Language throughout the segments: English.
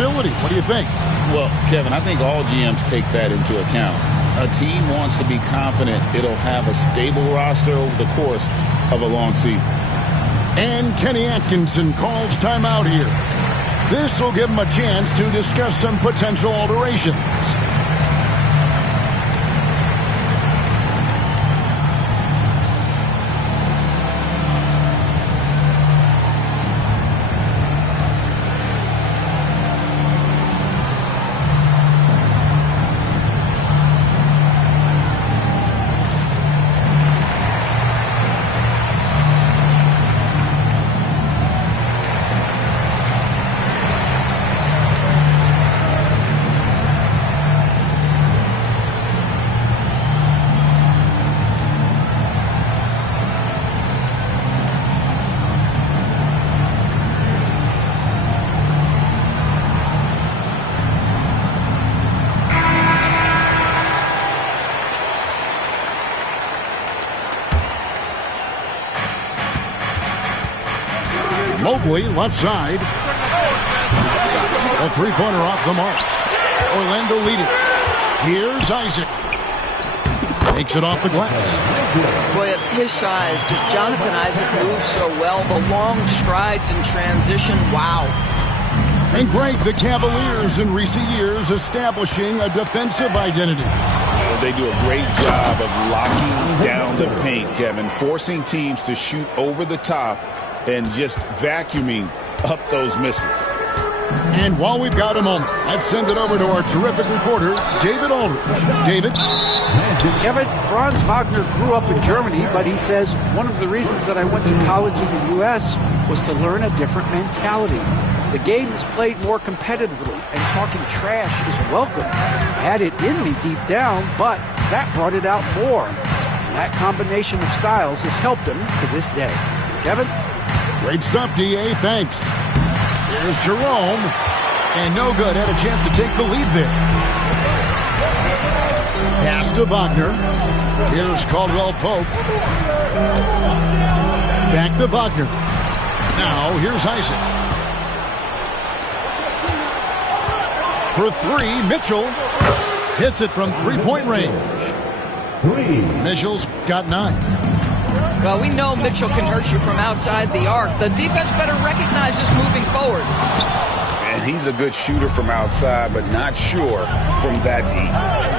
stability. What do you think? Well, Kevin, I think all GMs take that into account. A team wants to be confident it'll have a stable roster over the course of a long season. And Kenny Atkinson calls timeout here. This will give him a chance to discuss some potential alterations. Mobley, left side. A three-pointer off the mark. Orlando leading. Here's Isaac. Takes it off the glass. Boy, at his size, Jonathan Isaac moves so well. The long strides in transition, wow. And Greg, the Cavaliers in recent years establishing a defensive identity. They do a great job of locking down the paint, Kevin, forcing teams to shoot over the top and just vacuuming up those misses. And while we've got a moment, let's send it over to our terrific reporter, David Aldridge. David? Kevin, Franz Wagner grew up in Germany, but he says one of the reasons that I went to college in the U.S. was to learn a different mentality. The game is played more competitively, and talking trash is welcome. I had it in me deep down, but that brought it out more. And that combination of styles has helped him to this day. Kevin? Great stuff, D.A. Thanks. Here's Jerome. And no good. Had a chance to take the lead there. Pass to Wagner. Here's Caldwell Pope. Back to Wagner. Now, here's Isaac. For three, Mitchell hits it from three-point range. Mitchell's got 9. Well, we know Mitchell can hurt you from outside the arc. The defense better recognize this moving forward. And he's a good shooter from outside, but not sure from that deep.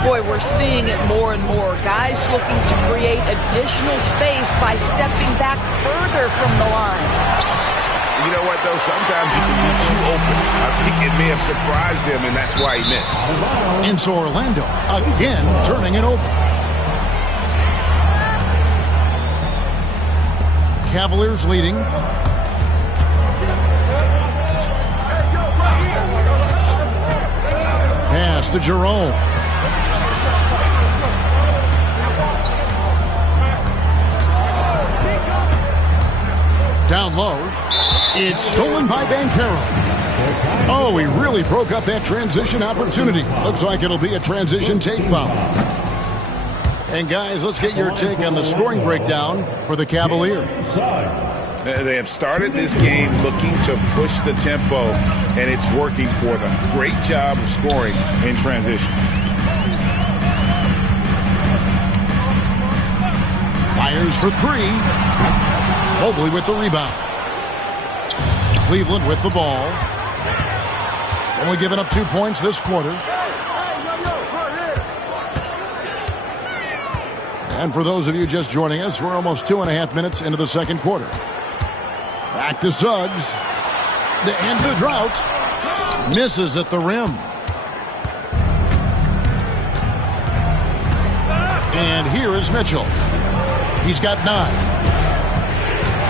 Boy, we're seeing it more and more. Guys looking to create additional space by stepping back further from the line. You know what, though? Sometimes you can be too open. I think it may have surprised him, and that's why he missed. And so Orlando, again, turning it over. Cavaliers leading. Pass to Jerome. Down low. It's stolen by Banchero. Oh, he really broke up that transition opportunity. Looks like it'll be a transition take foul. And guys, let's get your take on the scoring breakdown for the Cavaliers. They have started this game looking to push the tempo, and it's working for them. Great job of scoring in transition. Fires for three. Mobley with the rebound. Cleveland with the ball. Only giving up 2 points this quarter. And for those of you just joining us, we're almost 2.5 minutes into the second quarter. Back to Suggs. The end of the drought. Misses at the rim. And here is Mitchell. He's got 9.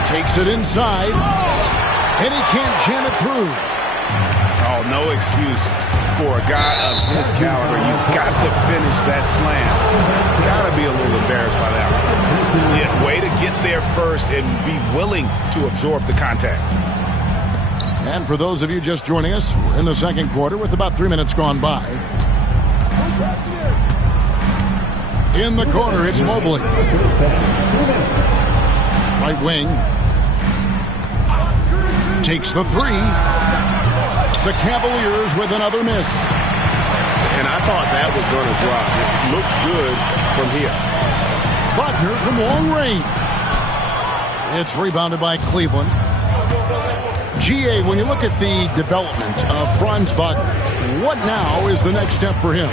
Takes it inside. And he can't jam it through. Oh, no excuse for a guy of his caliber. You've got to finish that slam. Got to be a little embarrassed by that one. Yeah, way to get there first and be willing to absorb the contact. And for those of you just joining us, we're in the second quarter with about 3 minutes gone by. In the corner, it's Mobley. Right wing. Takes the three. The Cavaliers with another miss. And I thought that was going to drop. It looked good from here. Wagner from long range. It's rebounded by Cleveland. GA, when you look at the development of Franz Wagner, what now is the next step for him?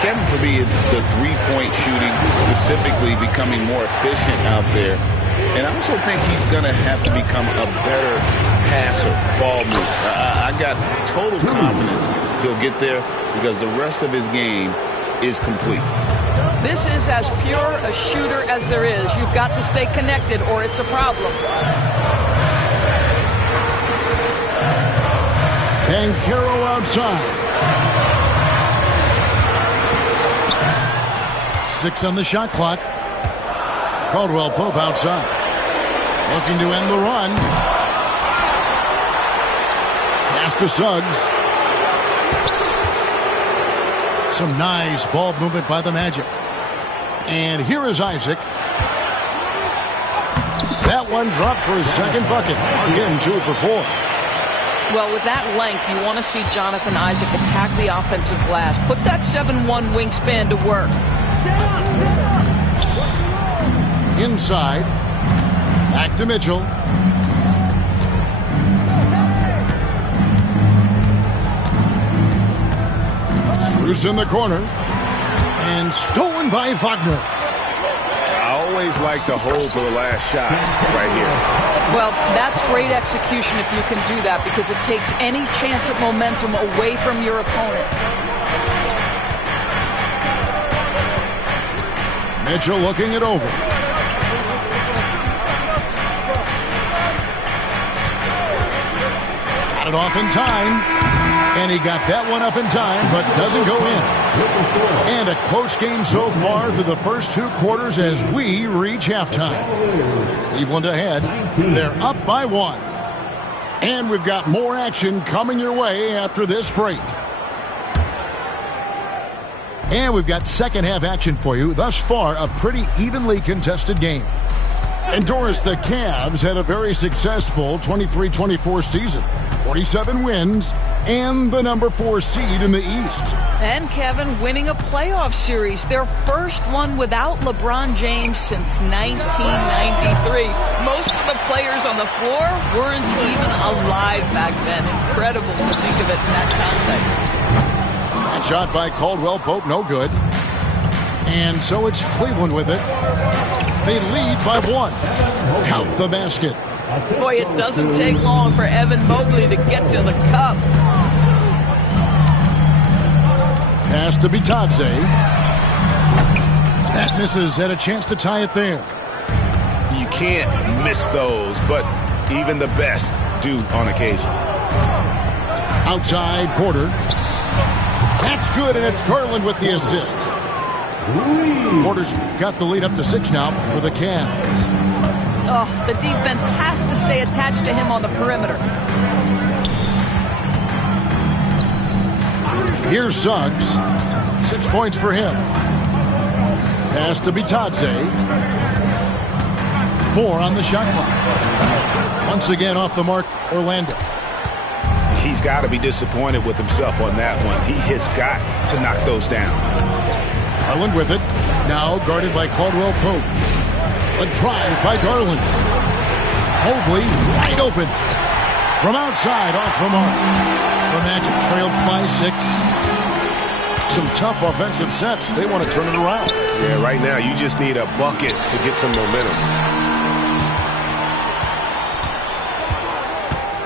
Kevin, for me, it's the three-point shooting, specifically becoming more efficient out there. And I also think he's going to have to become a better passer, ball mover. I got total confidence he'll get there because the rest of his game is complete. This is as pure a shooter as there is. You've got to stay connected or it's a problem. Banchero outside. 6 on the shot clock. Caldwell Pope outside. Looking to end the run. Pass to Suggs. Some nice ball movement by the Magic. And here is Isaac. That one dropped for his second bucket. Again, 2 for 4. Well, with that length, you want to see Jonathan Isaac attack the offensive glass. Put that 7-1 wingspan to work. Inside. Back to Mitchell. Screws in the corner. And stolen by Wagner. I always like to hold for the last shot right here. Well, that's great execution if you can do that because it takes any chance of momentum away from your opponent. Mitchell looking it over. Got it off in time. And he got that one up in time, but doesn't go in. And a close game so far through the first 2 quarters as we reach halftime. Cleveland ahead. They're up by 1. And we've got more action coming your way after this break. And we've got second half action for you. Thus far, a pretty evenly contested game. And Doris, the Cavs had a very successful 23-24 season. 47 wins and the number 4 seed in the East. And Kevin winning a playoff series, their first one without LeBron James since 1993. Most of the players on the floor weren't even alive back then. Incredible to think of it in that context. That shot by Caldwell Pope, no good. And so it's Cleveland with it. They lead by 1. Count the basket. Boy, it doesn't take long for Evan Mobley to get to the cup. Pass to Bitadze. That misses, had a chance to tie it there. You can't miss those, but even the best do on occasion. Outside, Porter. That's good, and it's Garland with the assist. Porter's got the lead up to 6 now for the Cavs. Oh, the defense has to stay attached to him on the perimeter. Here's Suggs. 6 points for him. Pass to Bitadze. 4 on the shot clock. Once again off the mark, Orlando. He's got to be disappointed with himself on that one. He has got to knock those down. Garland with it. Now guarded by Caldwell Pope. A drive by Garland. Mobley wide open. From outside off the mark. The Magic trailed by 6. Some tough offensive sets. They want to turn it around. Yeah, right now you just need a bucket to get some momentum.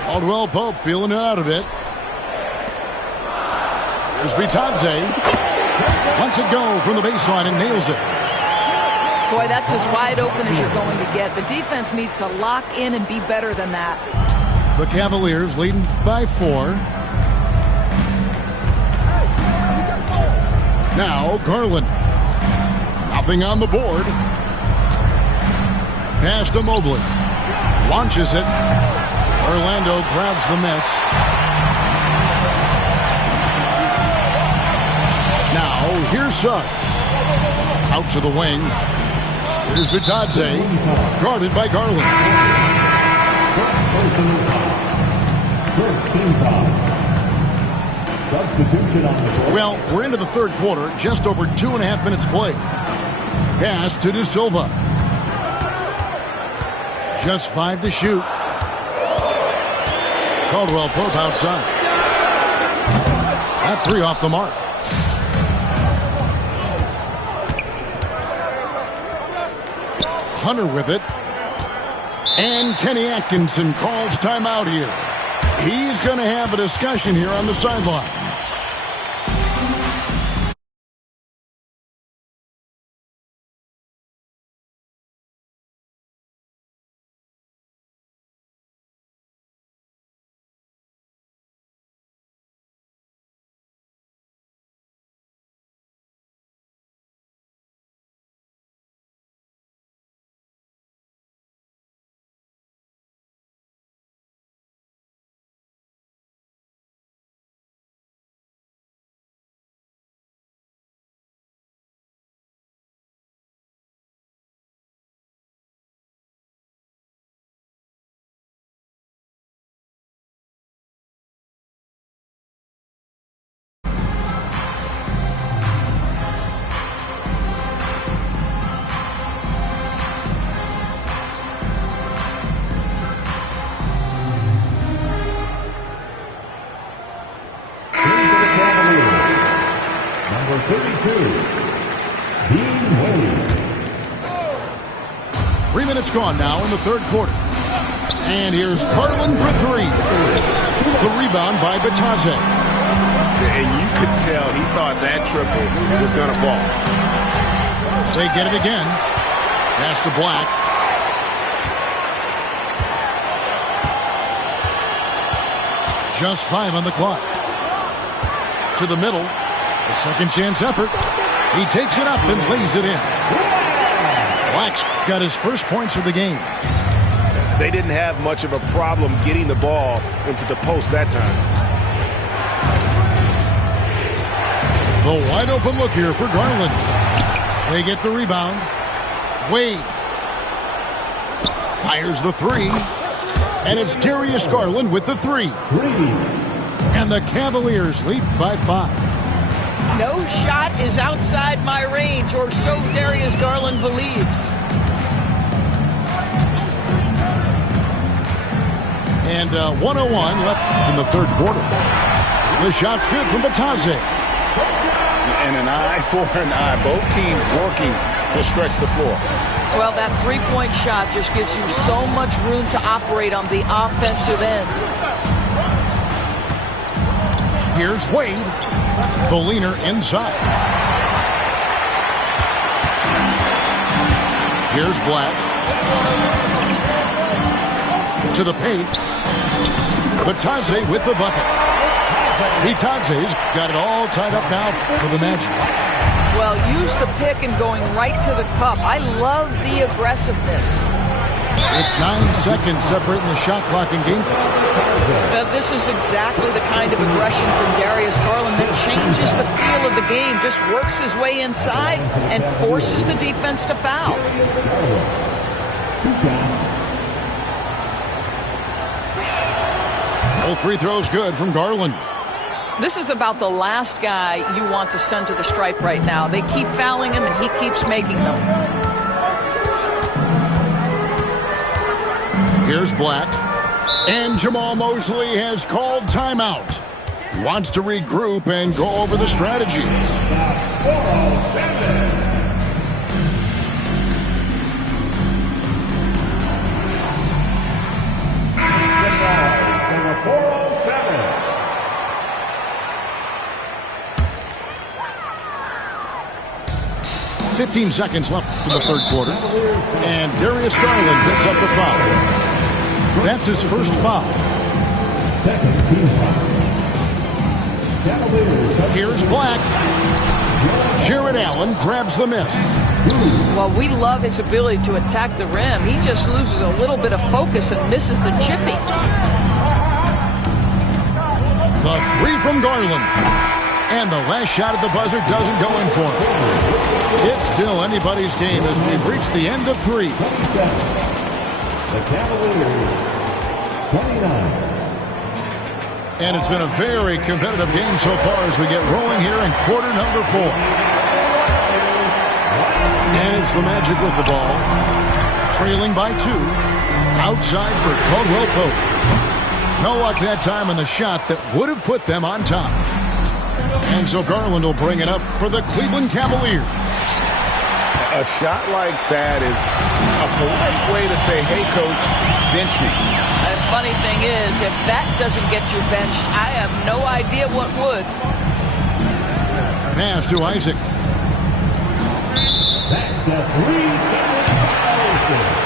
Caldwell Pope feeling it out a bit. There's Bitadze. Lets it go from the baseline and nails it. Boy, that's as wide open as you're going to get. The defense needs to lock in and be better than that. The Cavaliers leading by 4. Now Garland. Nothing on the board. Pass to Mobley. Launches it. Orlando grabs the miss. Now here's Suggs. Out to the wing. Here's Bitadze. Guarded by Garland. Well, we're into the third quarter, just over 2.5 minutes played. Pass to De Silva. Just 5 to shoot. Caldwell Pope outside. That 3 off the mark. Hunter with it. And Kenny Atkinson calls timeout here. He's going to have a discussion here on the sideline. Gone now in the third quarter. And here's Garland for 3. The rebound by Batadze. And you could tell he thought that triple was going to fall. They get it again. Pass to Black. Just 5 on the clock. To the middle. A second chance effort. He takes it up and lays it in. Black's got his first points of the game. They didn't have much of a problem getting the ball into the post that time. The wide open look here for Garland. They get the rebound. Wade fires the 3. And it's Darius Garland with the 3. And the Cavaliers lead by 5. No shot is outside my range, or so Darius Garland believes. And 1:01 left in the third quarter. The shot's good from Batadze. And an eye for an eye. Both teams working to stretch the floor. Well, that three-point shot just gives you so much room to operate on the offensive end. Here's Wade. The leaner inside. Here's Black. To the paint. Batadze with the bucket. Batadze's got it all tied up now for the Magic. Well, use the pick and going right to the cup. I love the aggressiveness. It's 9 seconds separating the shot clock and game clock. Now, this is exactly the kind of aggression from Darius Garland that changes the feel of the game, just works his way inside and forces the defense to foul. All free throws good from Garland. This is about the last guy you want to send to the stripe right now. They keep fouling him, and he keeps making them. Here's Black. And Jamal Mosley has called timeout. He wants to regroup and go over the strategy. Number 407. 15 seconds left in the third quarter. And Darius Garland picks up the foul. That's his first foul. Second team foul. Here's Black. Jared Allen grabs the miss. Well, we love his ability to attack the rim. He just loses a little bit of focus and misses the chipping. The 3 from Garland. And the last shot at the buzzer doesn't go in for him. It's still anybody's game as we've reached the end of 3. The Cavaliers, 29. And it's been a very competitive game so far as we get rolling here in quarter number 4. And it's the Magic with the ball. Trailing by 2. Outside for Caldwell Pope. No luck that time on the shot that would have put them on top. And so Garland will bring it up for the Cleveland Cavaliers. A shot like that is a polite way to say, hey, coach, bench me. The funny thing is, if that doesn't get you benched, I have no idea what would. Pass to Isaac. That's a 3-second violation.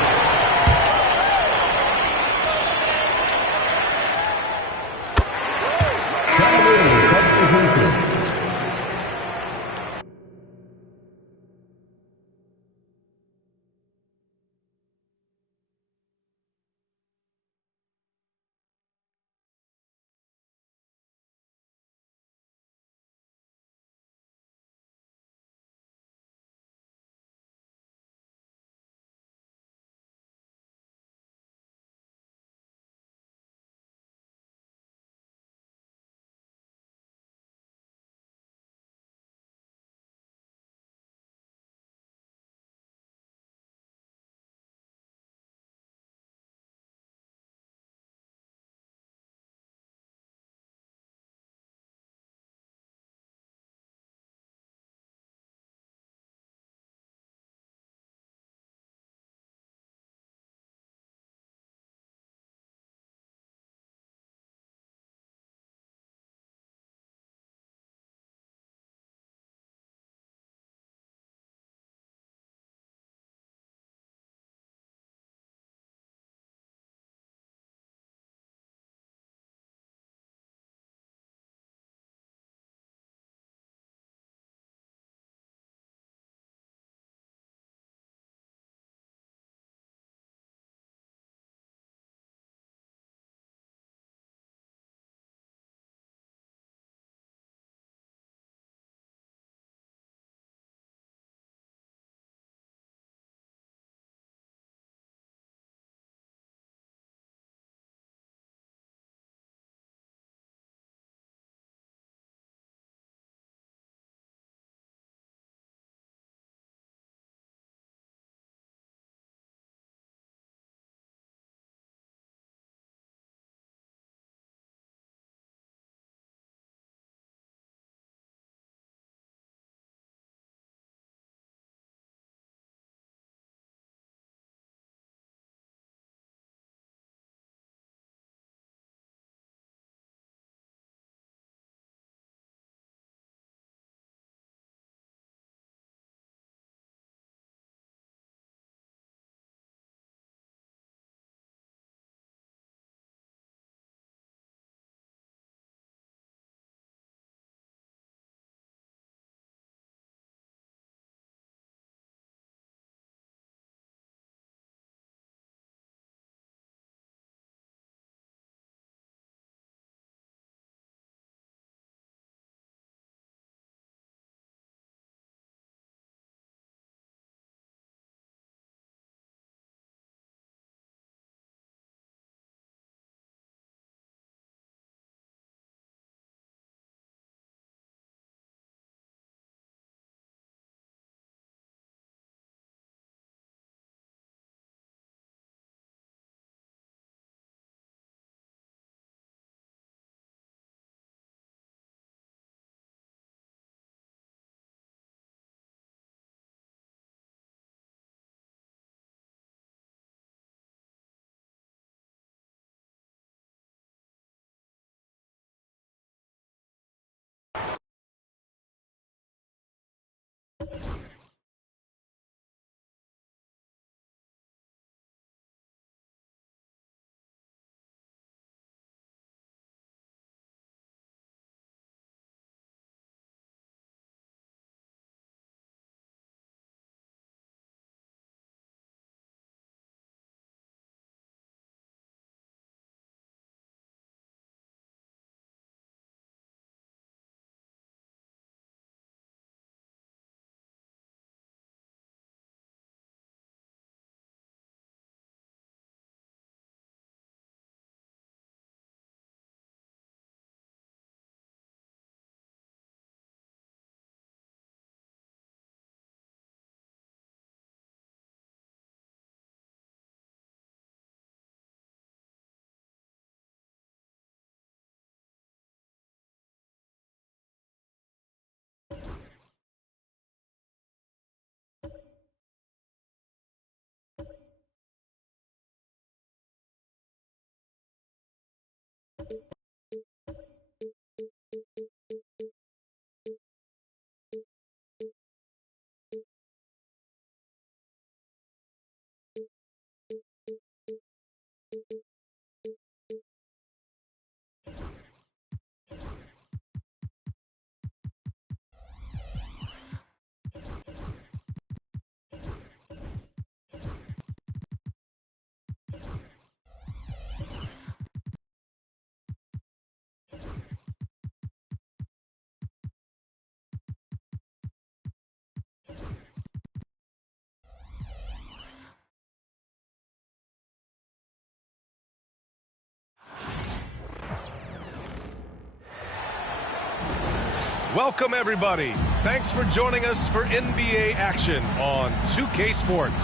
Welcome, everybody. Thanks for joining us for NBA action on 2K Sports.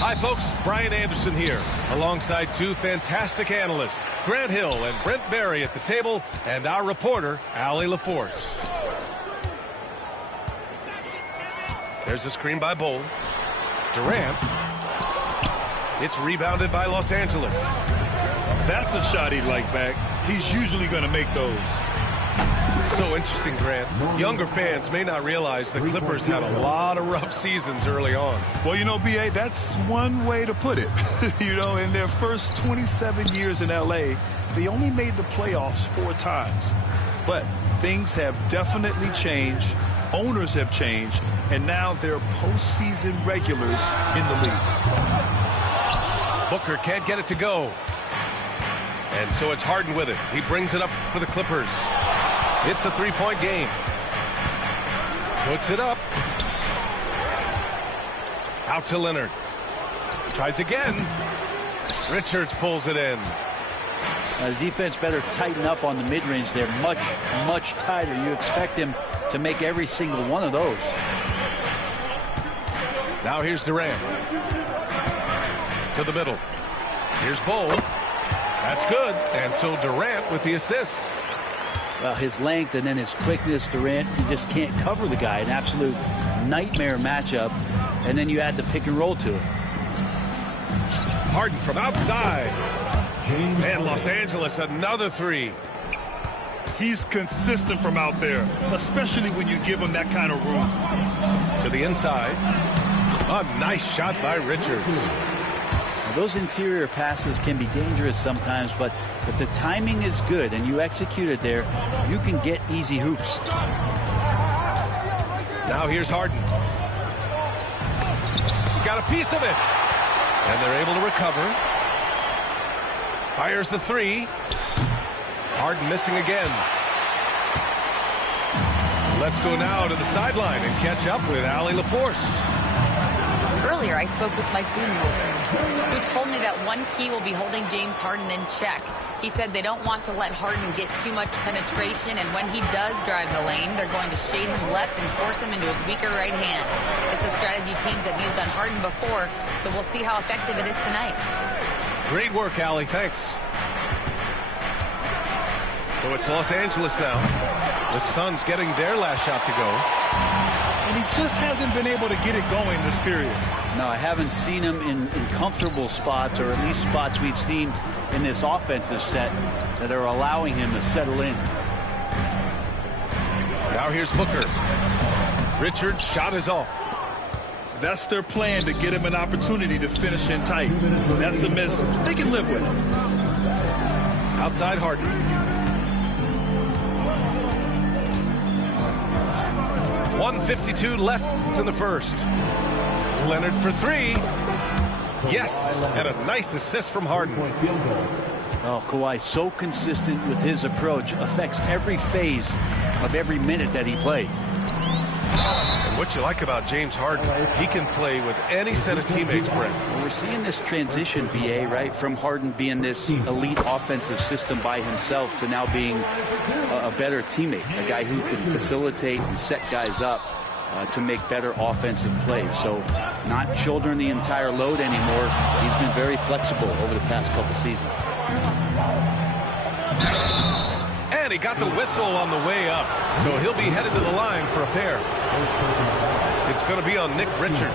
Hi, folks. Brian Anderson here, alongside two fantastic analysts, Grant Hill and Brent Barry at the table, and our reporter, Allie LaForce. There's a screen by Bol. Durant. It's rebounded by Los Angeles. That's a shot he'd like back. He's usually going to make those. It's so interesting, Grant. Younger fans may not realize the Clippers had a lot of rough seasons early on. Well, you know, B.A., that's one way to put it. You know, in their first 27 years in L.A., they only made the playoffs 4 times. But things have definitely changed. Owners have changed. And now they're postseason regulars in the league. Booker can't get it to go. And so it's Harden with it. He brings it up for the Clippers. It's a 3-point game. Puts it up. Out to Leonard. Tries again. Richards pulls it in. The defense better tighten up on the mid-range. They're much, much tighter. You expect him to make every single one of those. Now here's Durant. To the middle. Here's Bol. That's good. And so Durant with the assist. Well, his length and then his quickness, Durant, you just can't cover the guy. An absolute nightmare matchup. And then you add the pick and roll to it. Harden from outside. And Los Angeles, another 3. He's consistent from out there, especially when you give him that kind of room. To the inside. A nice shot by Richards. Now, those interior passes can be dangerous sometimes, but if the timing is good and you execute it there, you can get easy hoops. Now here's Harden. He got a piece of it. And they're able to recover. Fires the 3. Harden missing again. Let's go now to the sideline and catch up with Allie LaForce. Earlier, I spoke with Mike Budenholzer, who told me that one key will be holding James Harden in check. He said they don't want to let Harden get too much penetration, and when he does drive the lane, they're going to shade him left and force him into his weaker right hand. It's a strategy teams have used on Harden before, so we'll see how effective it is tonight. Great work, Allie. Thanks. So it's Los Angeles now. The Suns getting their last shot to go. And he just hasn't been able to get it going this period. No, I haven't seen him in comfortable spots, or at least spots we've seen in this offensive set that are allowing him to settle in. Now here's Booker. Richards' shot is off. That's their plan, to get him an opportunity to finish in tight. That's a miss they can live with. Outside Harden. .152 left in the first. Leonard for 3. Yes, and a nice assist from Harden. Oh, Kawhi, so consistent with his approach, affects every phase of every minute that he plays. And what you like about James Harden, he can play with any set of teammates, Brent. We're seeing this transition, BA, right, from Harden being this elite offensive system by himself to now being a better teammate, a guy who can facilitate and set guys up to make better offensive plays. So not shouldering the entire load anymore. He's been very flexible over the past couple seasons. And he got the whistle on the way up, so he'll be headed to the line for a pair. It's going to be on Nick Richards.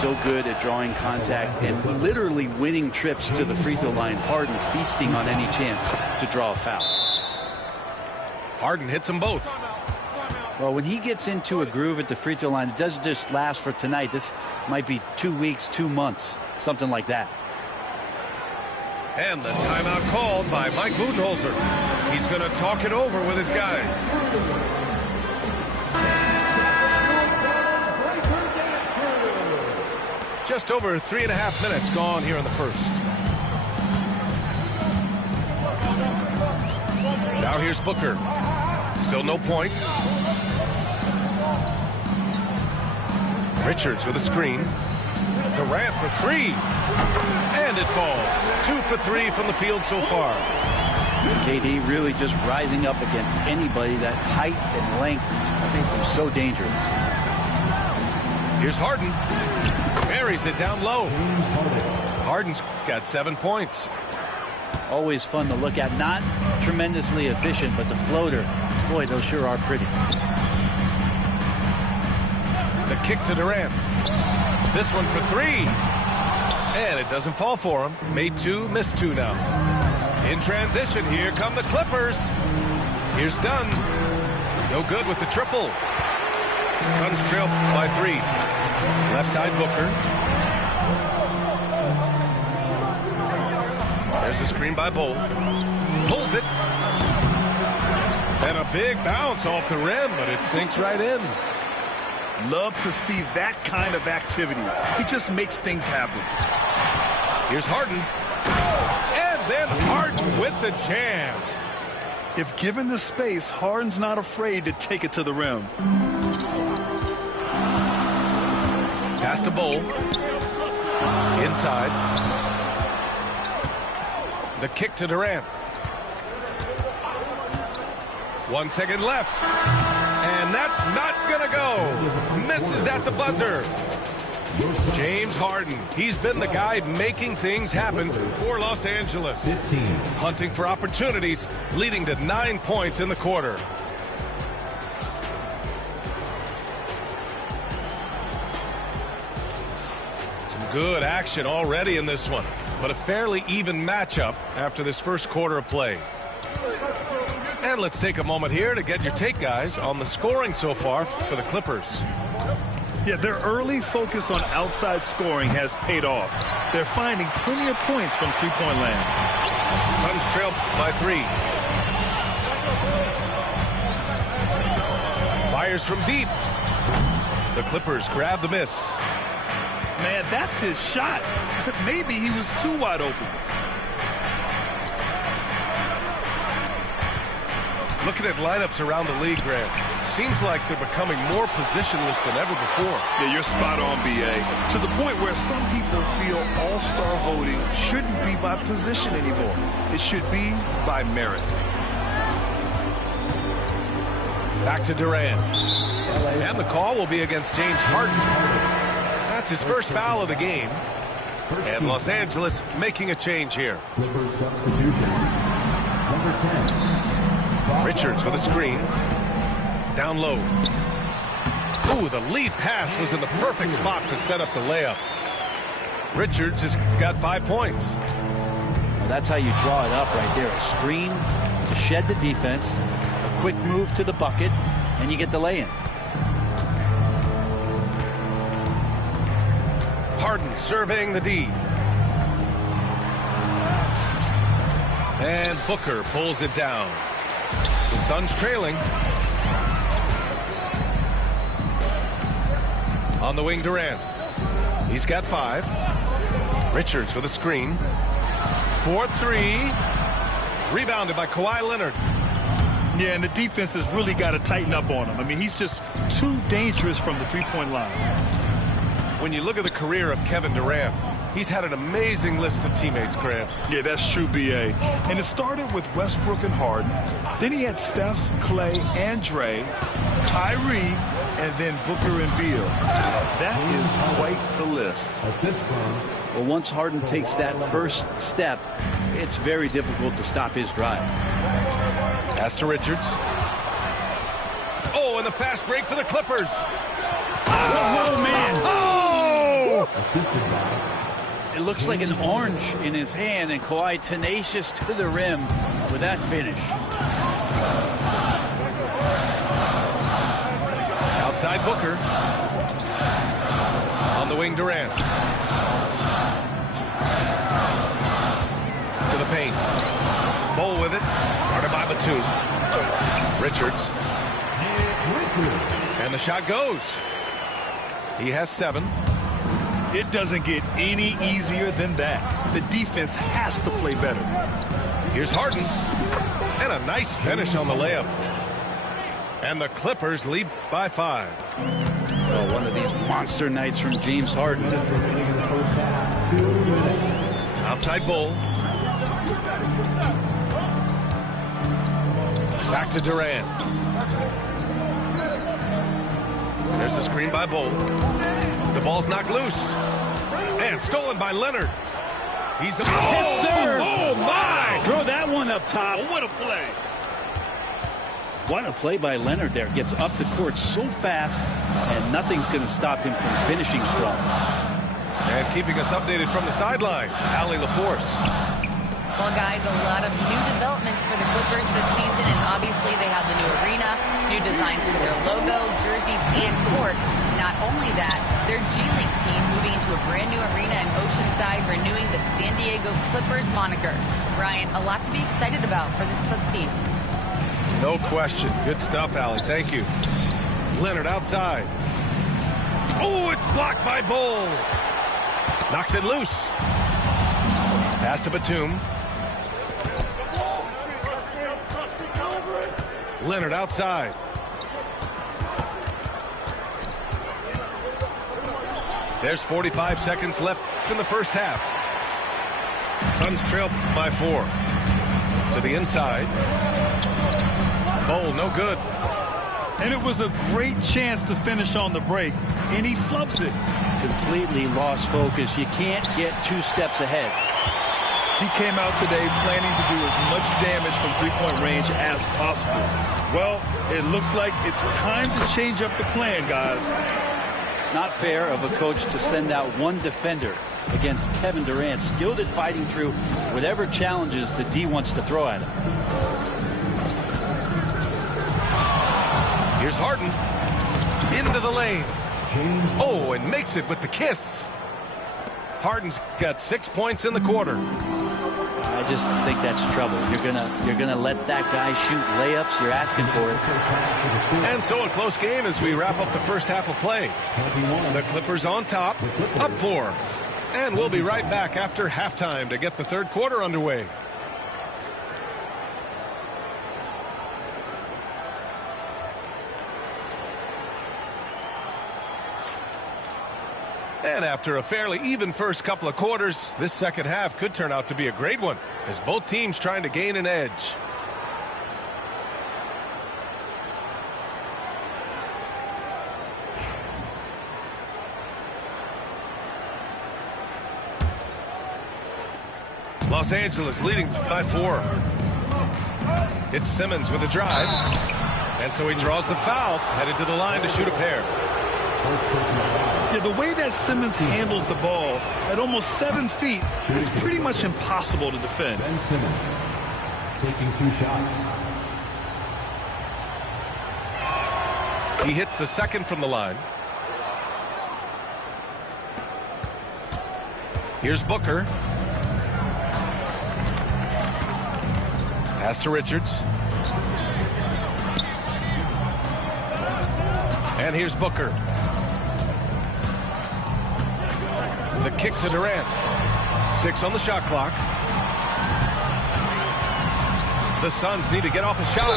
So good at drawing contact and literally winning trips to the free throw line. Harden feasting on any chance to draw a foul. Harden hits them both. Well, when he gets into a groove at the free throw line, it doesn't just last for tonight. This might be 2 weeks, 2 months, something like that. And the timeout called by Mike Budenholzer. He's going to talk it over with his guys. Just over 3.5 minutes gone here in the first. Now here's Booker. Still no points. Richards with a screen. Durant for 3. And it falls. 2 for 3 from the field so far. KD really just rising up against anybody. That height and length makes him so dangerous. Here's Harden. Buries it down low. Harden's got 7 points. Always fun to look at. Not tremendously efficient, but the floater, boy, those sure are pretty. The kick to Durant. This one for 3. And it doesn't fall for him. Made 2, missed 2 now. In transition, here come the Clippers. Here's Dunn. No good with the triple. Suns trail by 3. Left side Booker. There's a screen by Bol. Pulls it. And a big bounce off the rim, but it sinks right in. Love to see that kind of activity. He just makes things happen. Here's Harden. And then Harden with the jam. If given the space, Harden's not afraid to take it to the rim. Pass to Bol. Inside. The kick to Durant. 1 second left. And that's not gonna go. Misses at the buzzer. James Harden. He's been the guy making things happen for Los Angeles. 15. Hunting for opportunities, leading to 9 points in the quarter. Some good action already in this one, but a fairly even matchup after this first quarter of play. And let's take a moment here to get your take, guys, on the scoring so far for the Clippers. Yeah, their early focus on outside scoring has paid off. They're finding plenty of points from three-point land. Suns trail by 3. Fires from deep. The Clippers grab the miss. Man, that's his shot. Maybe he was too wide open. Looking at lineups around the league, Grant, seems like they're becoming more positionless than ever before. Yeah, you're spot on, B.A. To the point where some people feel all-star voting shouldn't be by position anymore. It should be by merit. Back to Durant. And the call will be against James Harden. That's his first foul of the game. And Los Angeles making a change here. Clippers substitution. Number 10. Richards with a screen. Down low. Ooh, the lead pass was in the perfect spot to set up the layup. Richards has got 5 points. Well, that's how you draw it up right there. A screen to shed the defense, a quick move to the bucket, and you get the lay-in. Harden surveying the D. And Booker pulls it down. The Suns trailing. On the wing, Durant. He's got 5. Richards with a screen. 4-3. Rebounded by Kawhi Leonard. Yeah, and the defense has really got to tighten up on him. I mean, he's just too dangerous from the three-point line. When you look at the career of Kevin Durant, he's had an amazing list of teammates, Grant. Yeah, that's true, B.A. And it started with Westbrook and Harden. Then he had Steph, Clay, and Dre, Kyrie, and then Booker and Beal. That is quite the list. Assist from. Well, once Harden takes that first step, it's very difficult to stop his drive. Pass to Richards. Oh, and the fast break for the Clippers. Oh, man. Oh! Assisted by. It looks like an orange in his hand, and Kawhi tenacious to the rim with that finish. Outside Booker. On the wing, Durant. To the paint. Bol with it. Guarded by Batum. Richards. And the shot goes. He has 7. It doesn't get any easier than that. The defense has to play better. Here's Harden. And a nice finish on the layup. And the Clippers lead by 5. Oh, one of these monster nights from James Harden. Outside Bol. Back to Durant. There's a screen by Bull. The ball's knocked loose. And stolen by Leonard. He's the Yes, sir. Oh, my! Throw that one up top. What a play. What a play by Leonard there. Gets up the court so fast, and nothing's going to stop him from finishing strong. And keeping us updated from the sideline, Allie LaForce. Well, guys, a lot of new developments for the Clippers this season, and obviously they have the new arena, new designs for their logo, jerseys, and court. Not only that, their G League team moving into a brand new arena in Oceanside, renewing the San Diego Clippers moniker. Ryan, a lot to be excited about for this Clips team. No question. Good stuff, Allie. Thank you. Leonard outside. Oh, it's blocked by Bull. Knocks it loose. Pass to Batum. Leonard outside. There's 45 seconds left in the first half. Suns trail by 4. To the inside. Bull, no good. And it was a great chance to finish on the break, and he flubs it. Completely lost focus. You can't get 2 steps ahead. He came out today planning to do as much damage from three-point range as possible. Well, it looks like it's time to change up the plan, guys. Not fair of a coach to send out one defender against Kevin Durant, skilled at fighting through whatever challenges the D wants to throw at him. Here's Harden. Into the lane. Oh, and makes it with the kiss. Harden's got 6 points in the quarter. I just think that's trouble. You're gonna let that guy shoot layups. You're asking for it. And so a close game as we wrap up the first half of play. The Clippers on top, up 4. And we'll be right back after halftime to get the third quarter underway. And after a fairly even first couple of quarters, this second half could turn out to be a great one as both teams trying to gain an edge. Los Angeles leading by 4. It's Simmons with a drive. And so he draws the foul, headed to the line to shoot a pair. Yeah, the way that Simmons handles the ball at almost 7 feet, it's pretty much impossible to defend. Ben Simmons taking 2 shots. He hits the second from the line. Here's Booker. Pass to Richards. And here's Booker. The kick to Durant. 6 on the shot clock. The Suns need to get off a shot.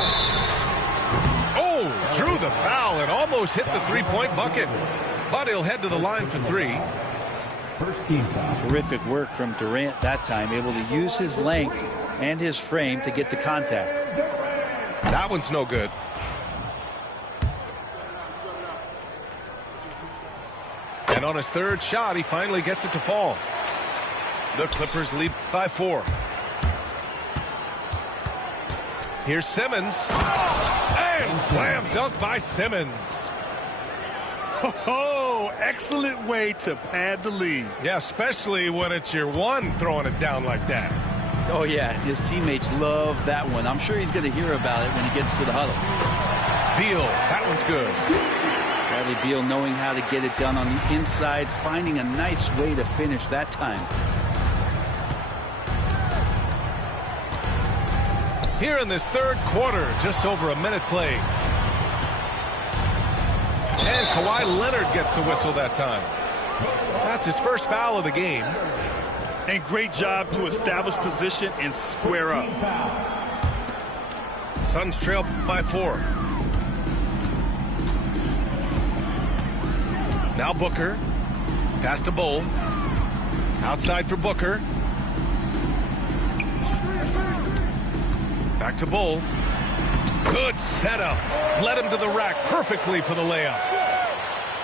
Oh, drew the foul and almost hit the three-point bucket. But he'll head to the line for 3. First team foul. Terrific work from Durant that time, able to use his length and his frame to get the contact. That one's no good. And on his third shot, he finally gets it to fall. The Clippers lead by 4. Here's Simmons. And slam dunk by Simmons. Oh, excellent way to pad the lead. Yeah, especially when it's your one throwing it down like that. Oh, yeah, his teammates love that one. I'm sure he's going to hear about it when he gets to the huddle. Beal, that one's good. Bradley Beal knowing how to get it done on the inside, finding a nice way to finish that time. Here in this third quarter, just over a minute played. And Kawhi Leonard gets a whistle that time. That's his first foul of the game. And great job to establish position and square up. Suns trail by 4. Now Booker. Pass to Bull. Outside for Booker. Back to Bull. Good setup. Led him to the rack perfectly for the layup.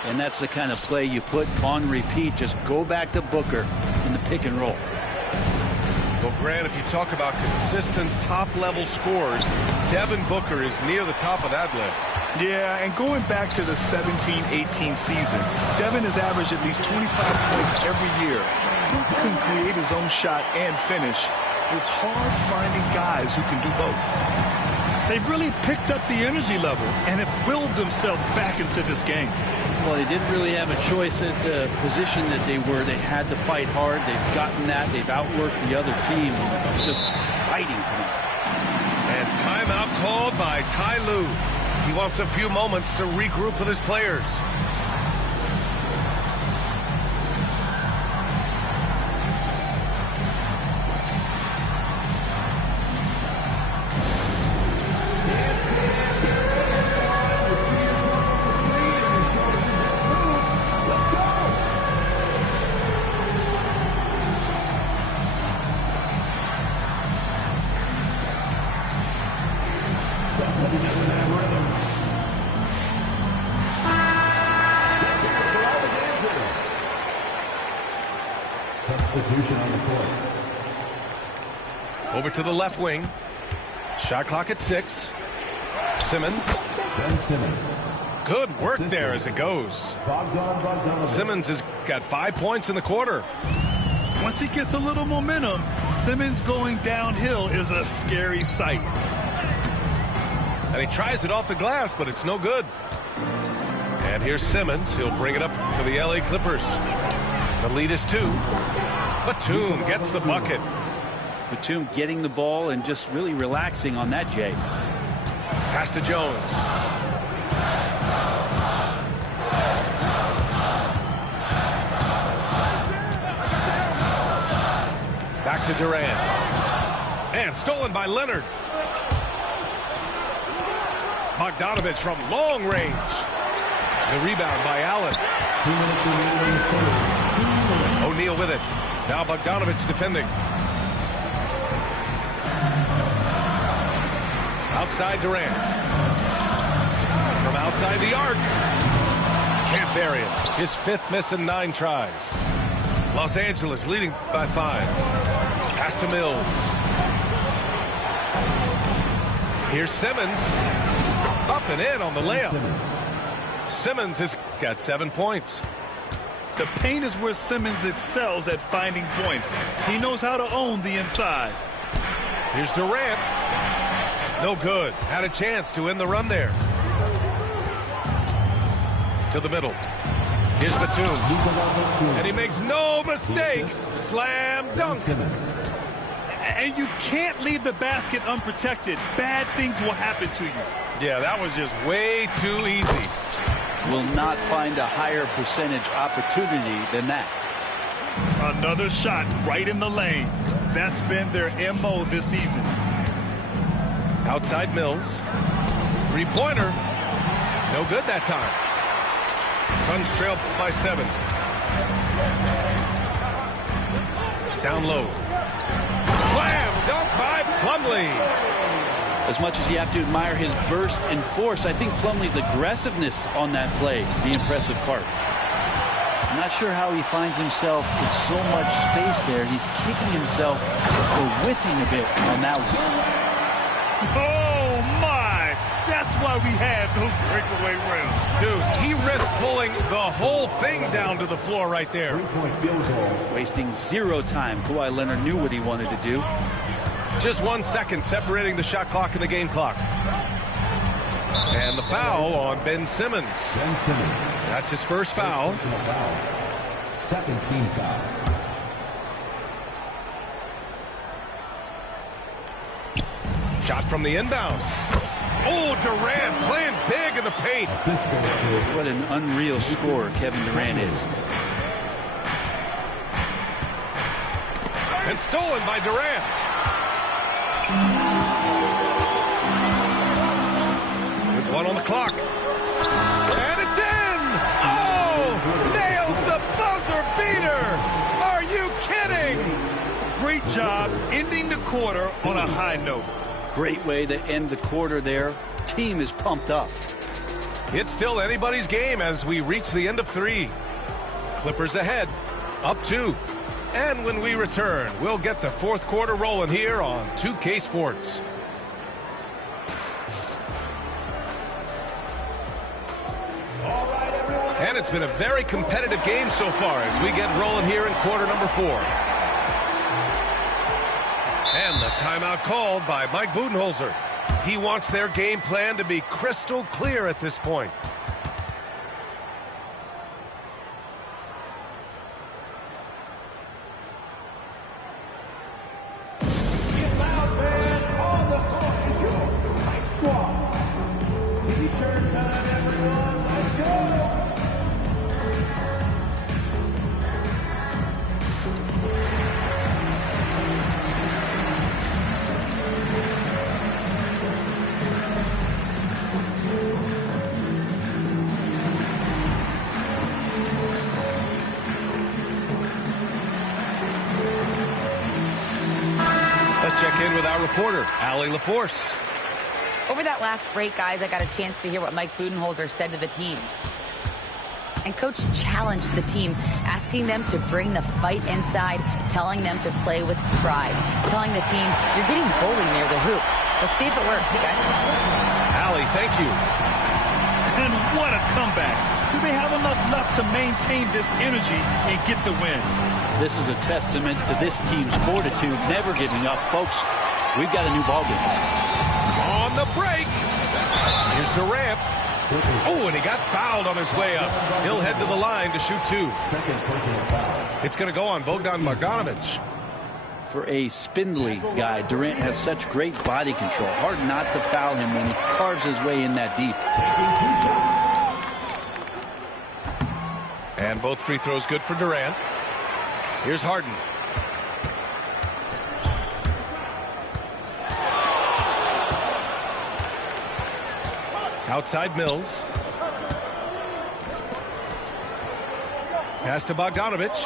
And that's the kind of play you put on repeat. Just go back to Booker in the pick and roll. Well, Grant, if you talk about consistent top-level scores, Devin Booker is near the top of that list. Yeah, and going back to the 17-18 season, Devin has averaged at least 25 points every year. Booker can create his own shot and finish. It's hard finding guys who can do both. They've really picked up the energy level and have willed themselves back into this game. Well, they didn't really have a choice at the position that they were. They had to fight hard. They've gotten that. They've outworked the other team. Just fighting tonight. And timeout called by Ty Lue. He wants a few moments to regroup with his players. Substitution on the court. Over to the left wing. Shot clock at 6. Simmons. Ben Simmons. Good work there as it goes. Simmons has got 5 points in the quarter. Once he gets a little momentum, Simmons going downhill is a scary sight. And he tries it off the glass, but it's no good. And here's Simmons. He'll bring it up for the LA Clippers. The lead is 2. Batum gets the bucket. Batum getting the ball and just really relaxing on that, Jay. Pass to Jones. Back to Durant. And stolen by Leonard. Bogdanovich from long range. The rebound by Allen. 2 minutes remaining in the third. O'Neal with it. Now Bogdanovich defending. Outside Durant. From outside the arc. Can't bury it. His 5th miss in 9 tries. Los Angeles leading by 5. Pass to Mills. Here's Simmons. Up and in on the layup. Simmons has got 7 points. The paint is where Simmons excels at finding points. He knows how to own the inside. Here's Durant. No good. Had a chance to end the run there. To the middle. Here's Batum. And he makes no mistake. Slam dunk. And you can't leave the basket unprotected. Bad things will happen to you. Yeah, that was just way too easy. Will not find a higher percentage opportunity than that. Another shot right in the lane. That's been their MO this evening. Outside Mills. 3-pointer. No good that time. Suns trail by 7. Down low. Slam dunk by Plumlee. As much as you have to admire his burst and force, I think Plumlee's aggressiveness on that play, the impressive part. I'm not sure how he finds himself in so much space there. He's kicking himself or whiffing a bit on that one. Oh, my! That's why we had those breakaway rims. Dude, he risked pulling the whole thing down to the floor right there. 3-point field goal. Wasting 0 time. Kawhi Leonard knew what he wanted to do. Just 1 second separating the shot clock and the game clock. And the foul on Ben Simmons. Ben Simmons. That's his first foul. Second team foul. Shot from the inbound. Oh, Durant playing big in the paint. What an unreal scorer Kevin Durant is. And stolen by Durant. With 1 on the clock. And it's in! Oh! Nails the buzzer beater! Are you kidding? Great job ending the quarter on a high note. Great way to end the quarter there. Team is pumped up. It's still anybody's game as we reach the end of 3. Clippers ahead, up 2. And when we return, we'll get the fourth quarter rolling here on 2K Sports. And it's been a very competitive game so far as we get rolling here in quarter number 4. And the timeout called by Mike Budenholzer. He wants their game plan to be crystal clear at this point. Let's check in with our reporter, Allie LaForce. Over that last break, guys, I got a chance to hear what Mike Budenholzer said to the team. And Coach challenged the team, asking them to bring the fight inside, telling them to play with pride, telling the team, you're getting bullied near the hoop. Let's see if it works, guys. Allie, thank you. And what a comeback. Do they have enough left to maintain this energy and get the win? This is a testament to this team's fortitude, never giving up. Folks, we've got a new ballgame. On the break. Here's Durant. Oh, and he got fouled on his way up. He'll head to the line to shoot 2. It's going to go on Bogdan Bogdanović. For a spindly guy, Durant has such great body control. Hard not to foul him when he carves his way in that deep. And both free throws good for Durant. Here's Harden. Outside Mills. Pass to Bogdanović.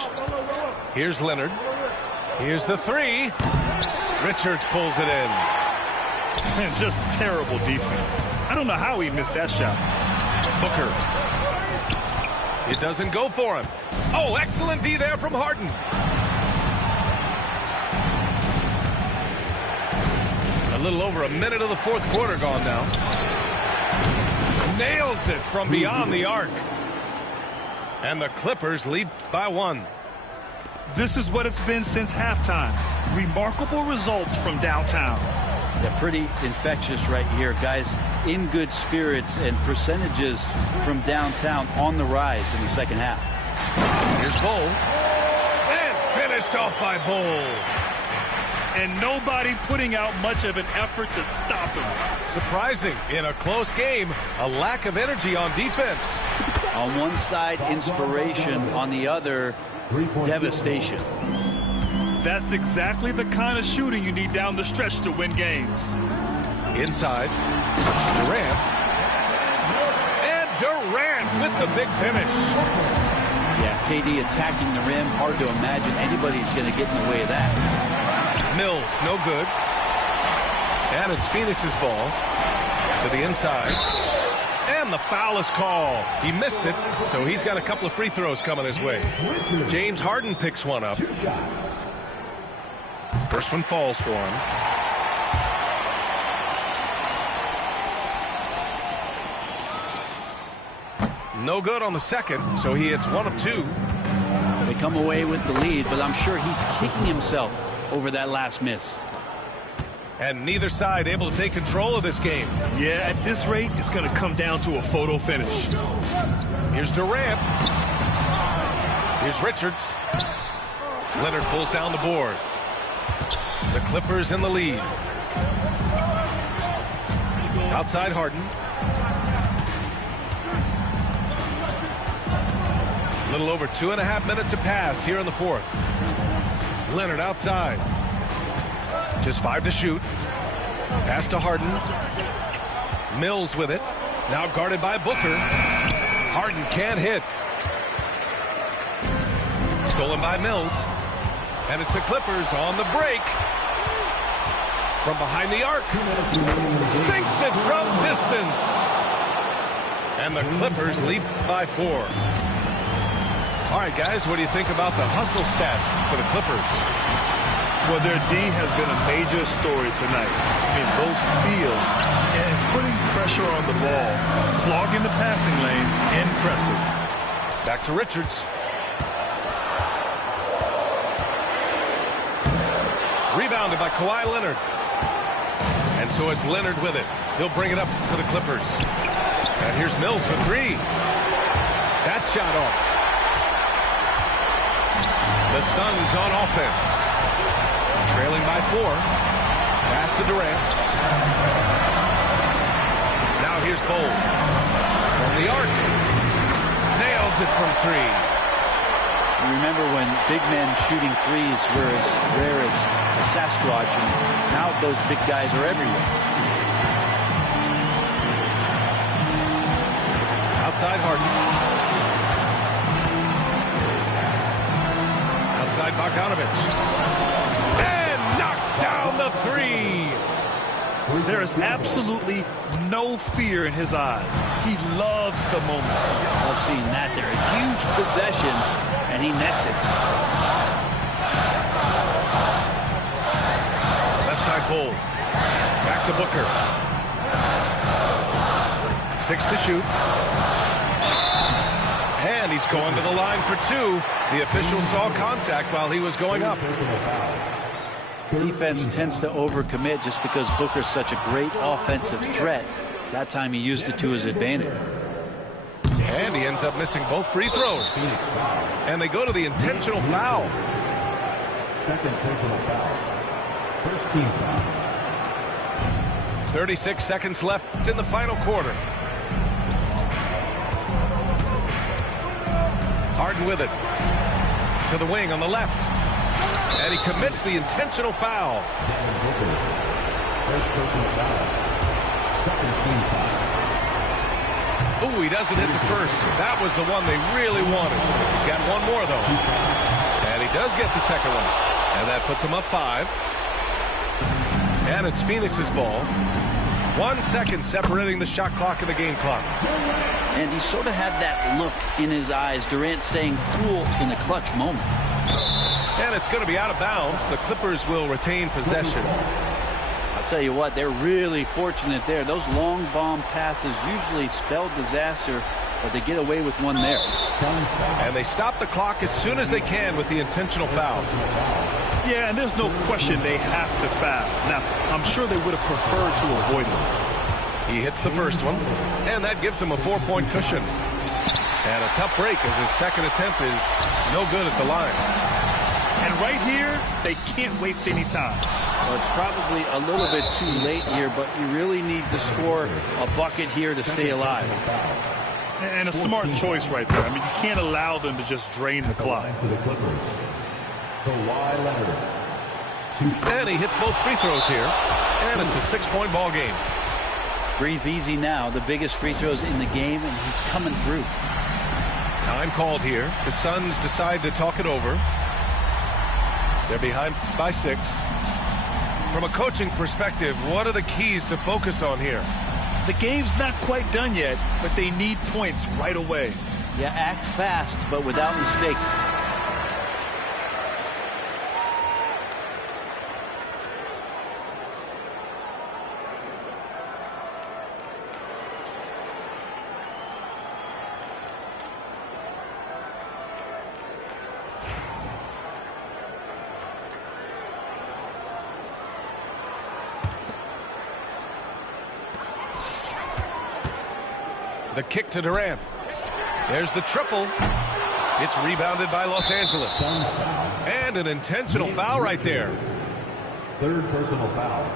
Here's Leonard. Here's the 3. Richards pulls it in. And just terrible defense. I don't know how he missed that shot. Booker. It doesn't go for him. Oh, excellent D there from Harden. A little over a minute of the fourth quarter gone now. Nails it from beyond the arc. And the Clippers lead by 1. This is what it's been since halftime. Remarkable results from downtown. They're pretty infectious right here, guys. In good spirits and percentages from downtown on the rise in the second half. Here's Bull. And finished off by Bull. And nobody putting out much of an effort to stop him. Surprising. In a close game, a lack of energy on defense. On one side, inspiration. On the other, devastation. That's exactly the kind of shooting you need down the stretch to win games. Inside. Durant. And Durant with the big finish. Yeah, KD attacking the rim. Hard to imagine anybody's going to get in the way of that. Mills, no good. And it's Phoenix's ball to the inside. And the foul is called. He missed it, so he's got a couple of free throws coming his way. James Harden picks one up. First one falls for him. No good on the second, so he hits 1 of 2. They come away with the lead, but I'm sure he's kicking himself over that last miss. And neither side able to take control of this game. Yeah, at this rate, it's going to come down to a photo finish. Here's Durant. Here's Richards. Leonard pulls down the board. The Clippers in the lead. Outside Harden. A little over 2.5 minutes have passed here in the fourth. Leonard outside. Just 5 to shoot. Pass to Harden. Mills with it. Now guarded by Booker. Harden can't hit. Stolen by Mills. And it's the Clippers on the break. from behind the arc. Sinks it from distance. And the Clippers lead by 4. All right, guys, what do you think about the hustle stats for the Clippers? Well, their D has been a major story tonight. I mean, those steals and putting pressure on the ball, clogging the passing lanes, impressive. Back to Richards. Rebounded by Kawhi Leonard. And so it's Leonard with it. He'll bring it up to the Clippers. And here's Mills for 3. That shot off. The Suns on offense. Trailing by 4. Pass to Durant. Now here's Bowl. From the arc. Nails it from 3. You remember when big men shooting threes were as rare as a Sasquatch, and now those big guys are everywhere. Outside Harden. Outside Bogdanovich. And knocks down the 3. There is absolutely no fear in his eyes. He loves the moment. I've seen that there. A huge possession, and he nets it. Left side Bull. Back to Booker. 6 to shoot. And he's going to the line for 2. The official saw contact while he was going up. Defense tends to overcommit just because Booker's such a great offensive threat. That time he used it to his advantage. And he ends up missing both free throws. And they go to the intentional foul. Second personal foul. First team foul. 36 seconds left in the final quarter. Harden with it. To the wing on the left. And he commits the intentional foul. First personal foul. Second team foul. Ooh, he doesn't hit the first. That was the one they really wanted. He's got one more, though. And he does get the second one. And that puts him up 5. And it's Phoenix's ball. 1 second separating the shot clock and the game clock. And he sort of had that look in his eyes. Durant staying cool in the clutch moment. And it's going to be out of bounds. The Clippers will retain possession. I'll tell you what, they're really fortunate there. Those long bomb passes usually spell disaster, but they get away with one there. And they stop the clock as soon as they can with the intentional foul. Yeah, and there's no question they have to foul. Now, I'm sure they would have preferred to avoid it. He hits the first one, and that gives him a 4-point cushion. And a tough break as his second attempt is no good at the line. And right here, they can't waste any time. So it's probably a little bit too late here, but you really need to score a bucket here to stay alive. And a smart choice right there. I mean, you can't allow them to just drain the clock. For the Clippers, Kawhi Leonard. And he hits both free throws here. And it's a 6-point ball game. Breathe easy now. The biggest free throws in the game, and he's coming through. Time called here. The Suns decide to talk it over. They're behind by 6. From a coaching perspective, what are the keys to focus on here? The game's not quite done yet, but they need points right away. Yeah, act fast, but without mistakes. The kick to Durant. There's the triple. It's rebounded by Los Angeles. And an intentional foul right there. Third personal foul.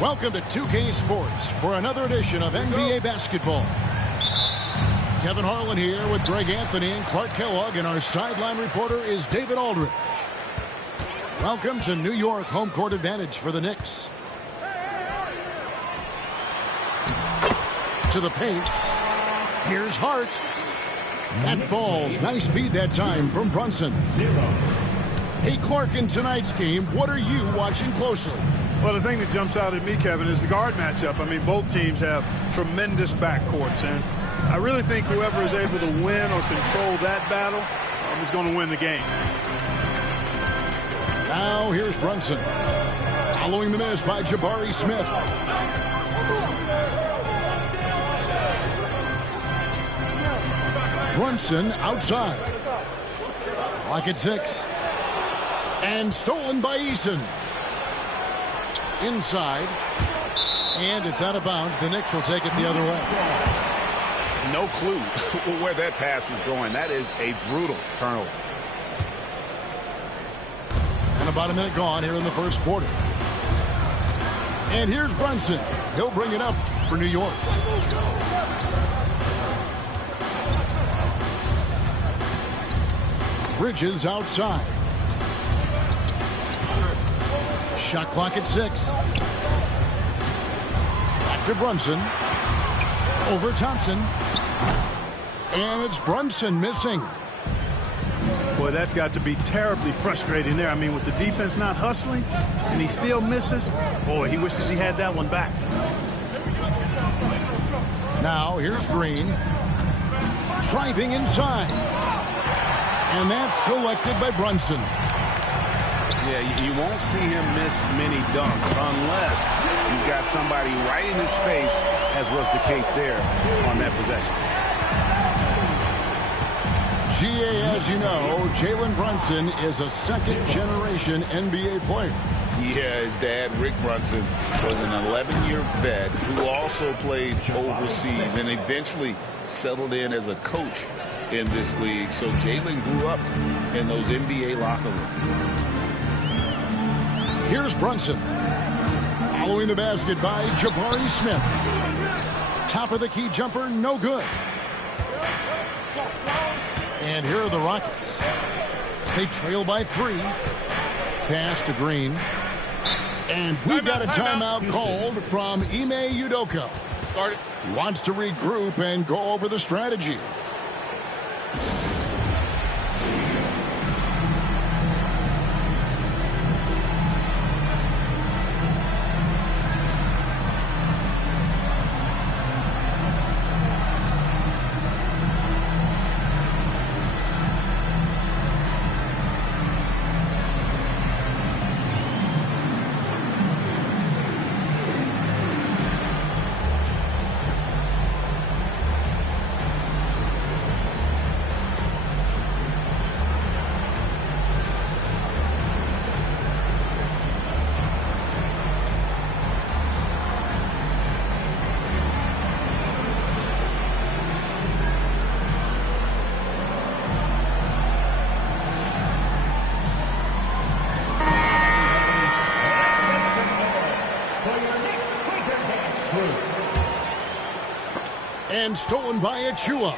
Welcome to 2K Sports for another edition of NBA basketball. Kevin Harlan here with Greg Anthony and Clark Kellogg, and our sideline reporter is David Aldridge. Welcome to New York, home court advantage for the Knicks. To the paint. Here's Hart. That falls. Nice feed that time from Brunson. Hey, Clark, in tonight's game, what are you watching closely? Well, the thing that jumps out at me, Kevin, is the guard matchup. I mean, both teams have tremendous backcourts, and I really think whoever is able to win or control that battle is going to win the game. Now here's Brunson. Following the miss by Jabari Smith. Brunson outside. Clock at 6. And stolen by Eason. Inside. And it's out of bounds. The Knicks will take it the other way. No clue where that pass was going. That is a brutal turnover. And about a minute gone here in the first quarter. And here's Brunson. He'll bring it up for New York. Bridges outside. Shot clock at 6. Back to Brunson. Over Thompson. And it's Brunson missing. Boy, that's got to be terribly frustrating there. I mean, with the defense not hustling and he still misses, boy, he wishes he had that one back. Now here's Green. Driving inside. And that's collected by Brunson. Yeah, you won't see him miss many dunks unless you've got somebody right in his face, as was the case there on that possession. GA, as you know, Jalen Brunson is a second-generation NBA player. Yeah, his dad, Rick Brunson, was an 11-year vet who also played overseas and eventually settled in as a coach in this league. So Jalen grew up in those NBA locker rooms. Here's Brunson. Following the basket by Jabari Smith. Top of the key jumper, no good. And here are the Rockets. They trail by 3. Pass to Green. And we've got a timeout called from Ime Udoka. He wants to regroup and go over the strategy. And stolen by Achua.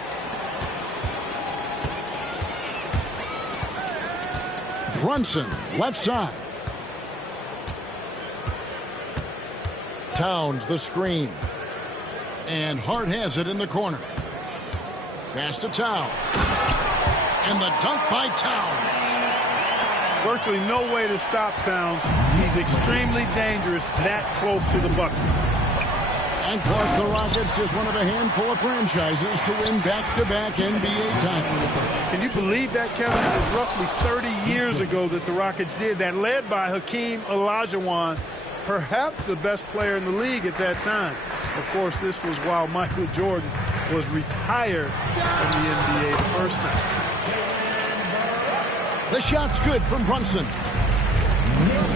Brunson, left side. Towns, the screen. And Hart has it in the corner. Pass to Towns. And the dunk by Towns. Virtually no way to stop Towns. He's extremely dangerous that close to the bucket. And Clark, the Rockets, just one of a handful of franchises to win back-to-back NBA titles. Can you believe that, Kevin? It was roughly 30 years ago that the Rockets did that, led by Hakeem Olajuwon, perhaps the best player in the league at that time. Of course, this was while Michael Jordan was retired from the NBA the first time. The shot's good from Brunson.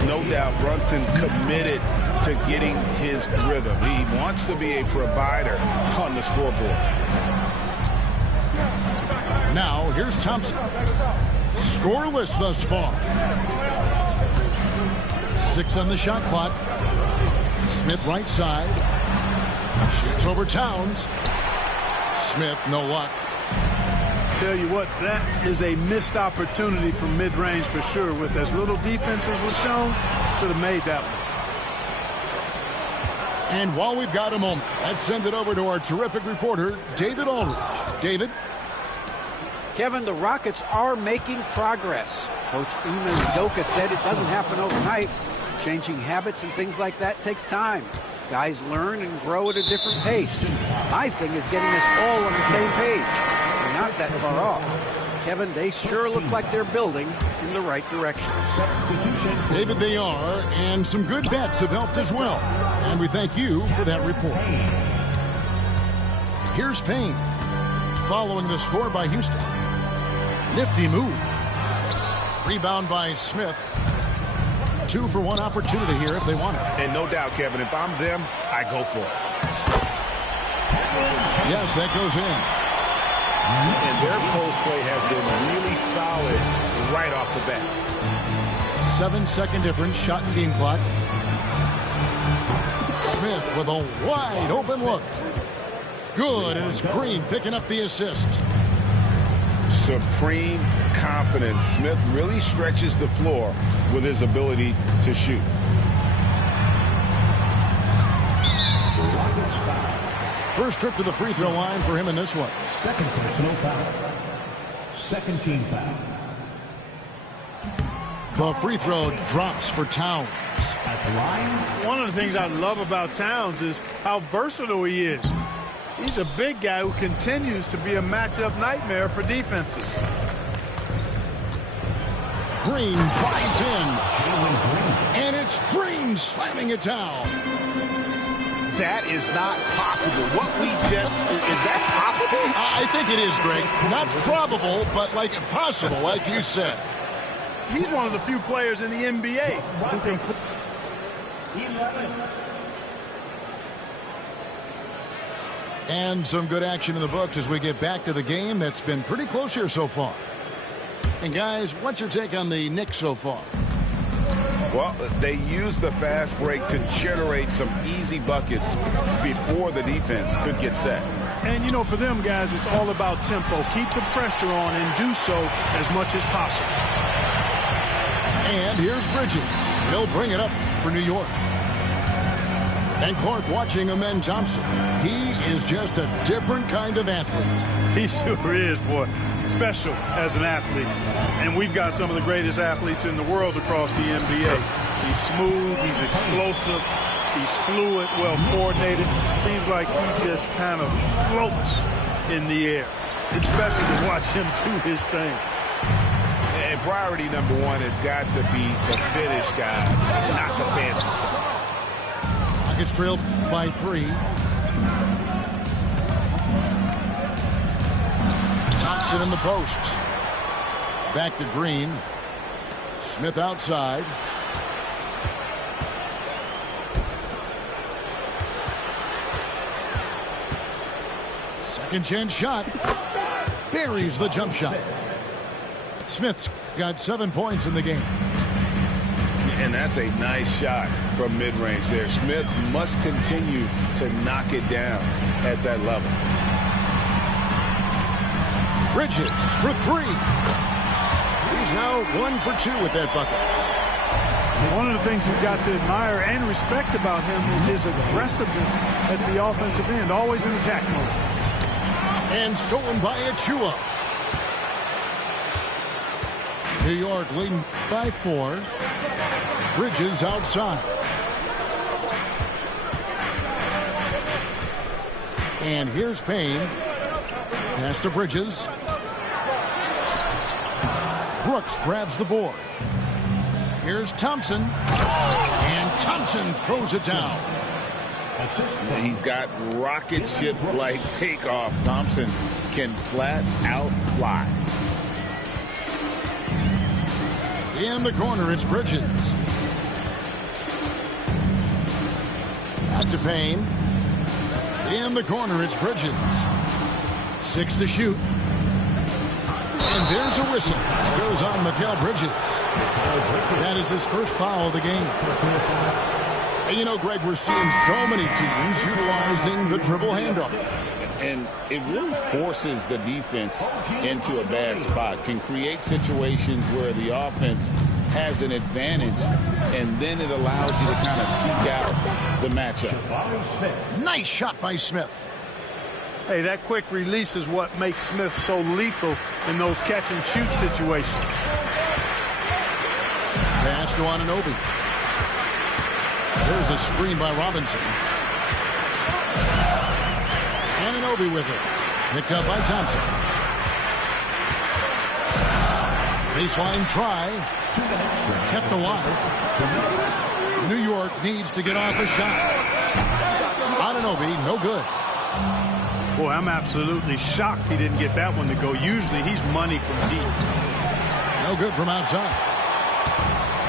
No doubt Brunson committed to getting his rhythm. He wants to be a provider on the scoreboard. Now, here's Thompson. Scoreless thus far. 6 on the shot clock. Smith right side. Shoots over Towns. Smith, no luck. Tell you what, that is a missed opportunity from mid-range for sure. With as little defense as was shown, should have made that one. And while we've got a moment, let's send it over to our terrific reporter, David Aldridge. David? Kevin, the Rockets are making progress. Coach Ime Udoka said it doesn't happen overnight. Changing habits and things like that takes time. Guys learn and grow at a different pace. My thing is getting us all on the same page. We're not that far off. Kevin, they sure look like they're building in the right direction. David, they are, and some good bets have helped as well. And we thank you for that report. Here's Payne, following the score by Houston. Nifty move. Rebound by Smith. 2-for-1 opportunity here if they want it. And no doubt, Kevin, if I'm them, I go for it. Yes, that goes in. And their post play has been really solid right off the bat. 7-second difference, shot and game clock. Smith with a wide open look. Good, and it's Green picking up the assist. Supreme confidence. Smith really stretches the floor with his ability to shoot. First trip to the free throw line for him in this one. Second personal foul. Second team foul. The free throw drops for Towns. At the line. One of the things I love about Towns is how versatile he is. He's a big guy who continues to be a matchup nightmare for defenses. Green drives in. And it's Green slamming it down. That is not possible. What we just, is that possible? I think it is, Greg. Not probable, but like possible, like you said. He's one of the few players in the NBA who can put... And some good action in the books as we get back to the game that's been pretty close here so far. And guys, what's your take on the Knicks so far? Well, they use the fast break to generate some easy buckets before the defense could get set. And, you know, for them guys, it's all about tempo. Keep the pressure on and do so as much as possible. And here's Bridges. He'll bring it up for New York. And Clark watching Amen Thompson. He is just a different kind of athlete. He sure is, boy. Special as an athlete. And we've got some of the greatest athletes in the world across the NBA. He's smooth, he's explosive, he's fluid, well coordinated. Seems like he just kind of floats in the air. It's special to watch him do his thing. And priority number one has got to be the finish, guys, not the fancy stuff. Rockets trailed by 3. Thompson in the post. Back to Green. Smith outside. Second chance shot. Buries the jump shot. Smith's got 7 points in the game. And that's a nice shot from mid-range there. Smith must continue to knock it down at that level. Bridges for 3. He's now 1 for 2 with that bucket. One of the things you've got to admire and respect about him is his aggressiveness at the offensive end, always in attack mode. And stolen by Achua. New York leading by 4. Bridges outside. And here's Payne. Pass to Bridges. Brooks grabs the board. Here's Thompson. And Thompson throws it down. He's got rocket ship-like takeoff. Thompson can flat out fly. In the corner, it's Bridges. Back to Payne. In the corner, it's Bridges. 6 to shoot. And there's a whistle. It goes on Mikal Bridges. That is his first foul of the game. And you know, Greg, we're seeing so many teams utilizing the dribble handoff. And it really forces the defense into a bad spot, can create situations where the offense has an advantage, and then it allows you to kind of seek out the matchup. Nice shot by Smith. Hey, that quick release is what makes Smith so lethal in those catch-and-shoot situations. Pass to Anunoby. There's a screen by Robinson. Anunoby with it. Picked up by Thompson. Baseline try. Kept alive. New York needs to get off a shot. Anunoby, no good. Boy, I'm absolutely shocked he didn't get that one to go. Usually he's money from deep. No good from outside.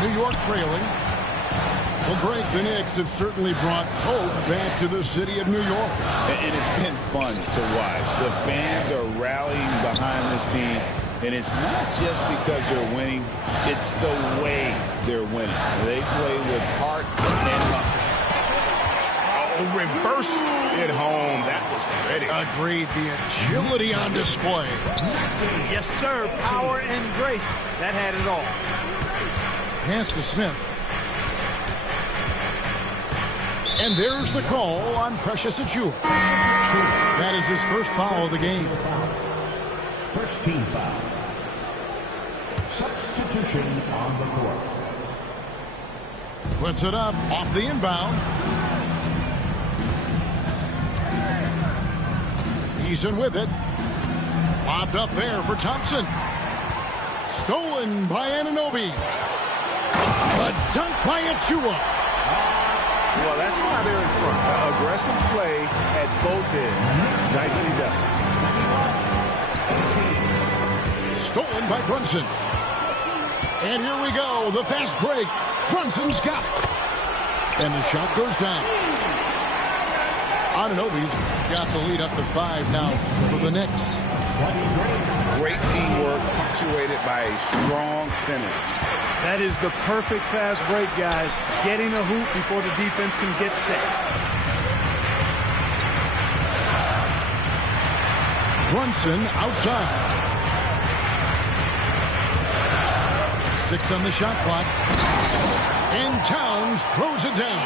New York trailing. Well, Greg, the Knicks have certainly brought hope back to the city of New York. And it's been fun to watch. The fans are rallying behind this team. And it's not just because they're winning. It's the way they're winning. They play with heart and muscle. Oh, reversed it home. That was pretty. Agreed. The agility on display. Yes, sir. Power and grace. That had it all. Pass to Smith. And there's the call on Precious Achiuwa. That is his first foul of the game. First team foul. Substitution on the court. Puts it up off the inbound. Eason with it. Lobbed up there for Thompson. Stolen by Anunoby. A dunk by Achiuwa. Well, that's why they're in front. Aggressive play at both ends. Nicely done. Stolen by Brunson. And here we go. The fast break. Brunson's got it. And the shot goes down. Anunoby's got the lead up to 5 now for the Knicks. Great teamwork punctuated by a strong finish. That is the perfect fast break, guys. Getting a hoop before the defense can get set. Brunson outside. 6 on the shot clock. And Towns throws it down.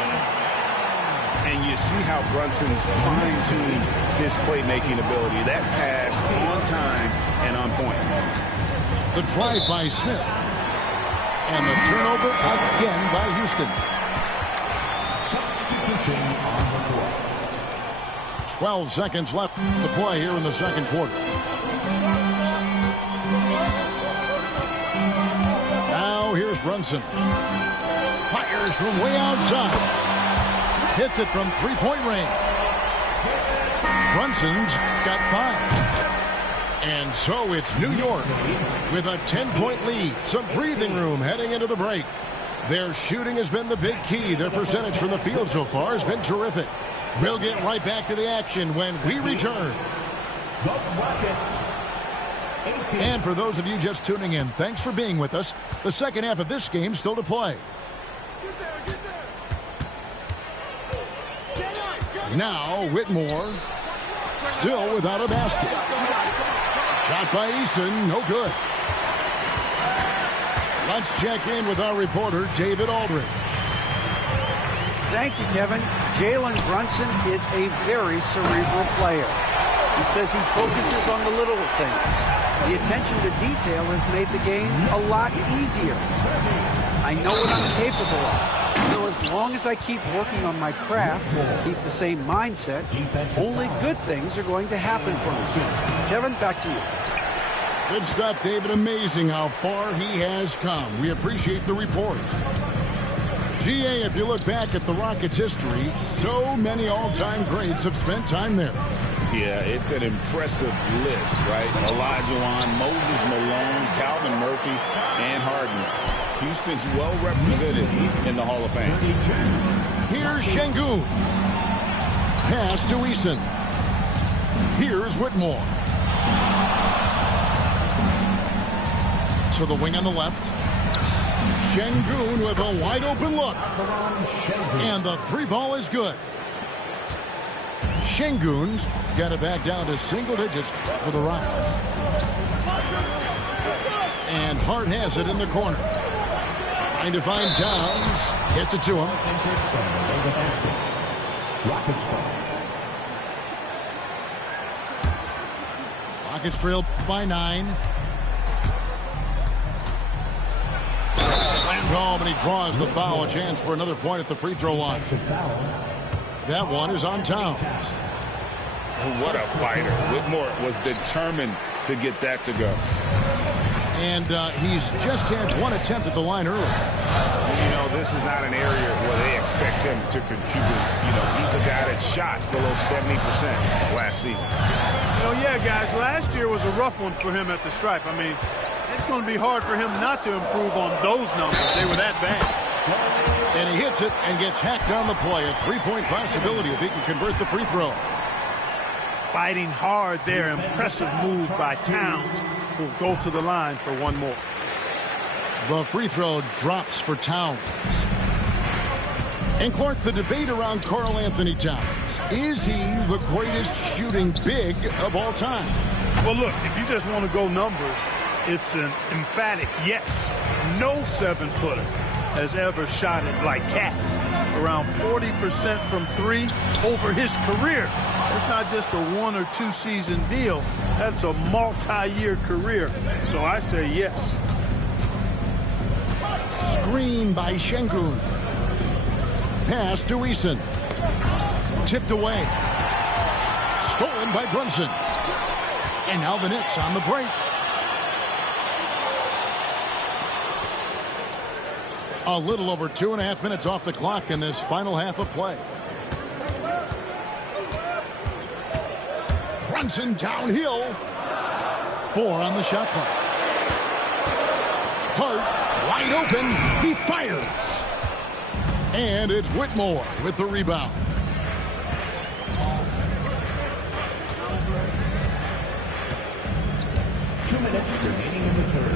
And you see how Brunson's fine-tuning his playmaking ability. That pass on time and on point. The drive by Smith. And the turnover again by Houston. Substitution on the court. 12 seconds left to play here in the second quarter. Now here's Brunson. Fires from way outside. Hits it from three-point range. Brunson's got 5. And so it's New York with a 10-point lead. Some breathing room heading into the break. Their shooting has been the big key. Their percentage from the field so far has been terrific. We'll get right back to the action when we return. And for those of you just tuning in, thanks for being with us. The second half of this game still to play. Now Whitmore still without a basket. Shot by Eason, no good. Let's check in with our reporter, David Aldridge. Thank you, Kevin. Jalen Brunson is a very cerebral player. He says he focuses on the little things. The attention to detail has made the game a lot easier. I know what I'm capable of. So as long as I keep working on my craft, keep the same mindset, only good things are going to happen for me. Kevin, back to you. Good stuff, David. Amazing how far he has come. We appreciate the report. GA, if you look back at the Rockets' history, so many all-time greats have spent time there. Yeah, it's an impressive list, right? Olajuwon, Moses Malone, Calvin Murphy, and Harden. Houston's well represented in the Hall of Fame. Here's Şengün. Pass to Eason. Here's Whitmore. To the wing on the left. Şengün with a wide open look. And the three ball is good. Şengün's got it back down to single digits for the Rockets. And Hart has it in the corner. Trying to find Towns. Gets it to him. Rockets trail by 9. Slammed home, and he draws the foul. A chance for another point at the free throw line. That one is on Towns. What a fighter. Whitmore was determined to get that to go. And he's just had one attempt at the line earlier. You know, this is not an area where they expect him to contribute. You know, he's a guy that shot below 70% last season. You know, yeah, guys, last year was a rough one for him at the stripe. I mean, it's going to be hard for him not to improve on those numbers. They were that bad. And he hits it and gets hacked on the play. A three-point possibility if he can convert the free throw. Fighting hard there. Impressive move by Towns, who'll go to the line for one more. The free throw drops for Towns. And Clark, the debate around Karl Anthony Towns. Is he the greatest shooting big of all time? Well, look, if you just want to go numbers, it's an emphatic yes. No 7-footer has ever shot it like Cat. Around 40% from 3 over his career. It's not just a 1 or 2 season deal. That's a multi-year career. So I say yes. Screen by Şengün. Pass to Eason. Tipped away. Stolen by Brunson. And now the Knicks on the break. A little over 2.5 minutes off the clock in this final half of play. Brunson downhill. 4 on the shot clock. Hart wide open. He fires. And it's Whitmore with the rebound.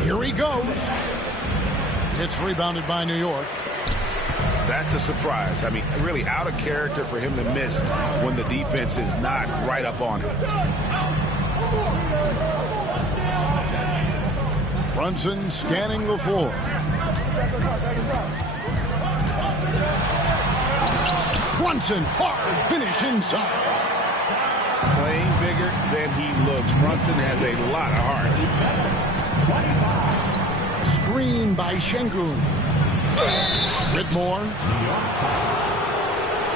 Here he goes. It's rebounded by New York. That's a surprise. I mean, really out of character for him to miss when the defense is not right up on him. Brunson scanning the floor. Brunson, hard finish inside. Playing bigger than he looks. Brunson has a lot of heart. Screen by Şengün. Whitmore.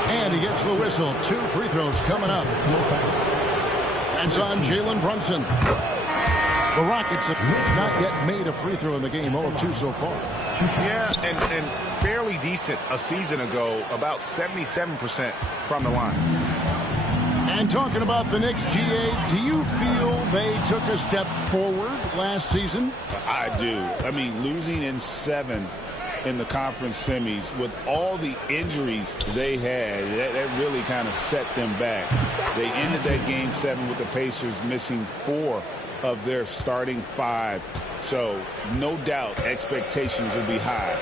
And he gets the whistle. 2 free throws coming up. That's on Jalen Brunson. The Rockets have not yet made a free throw in the game. 0 of 2 so far. Yeah, and fairly decent a season ago. About 77% from the line. And talking about the Knicks, GA, do you feel they took a step forward last season? I do. I mean, losing in 7 in the conference semis with all the injuries they had, that really kind of set them back. They ended that game 7 with the Pacers missing 4 of their starting 5. So, no doubt, expectations will be high.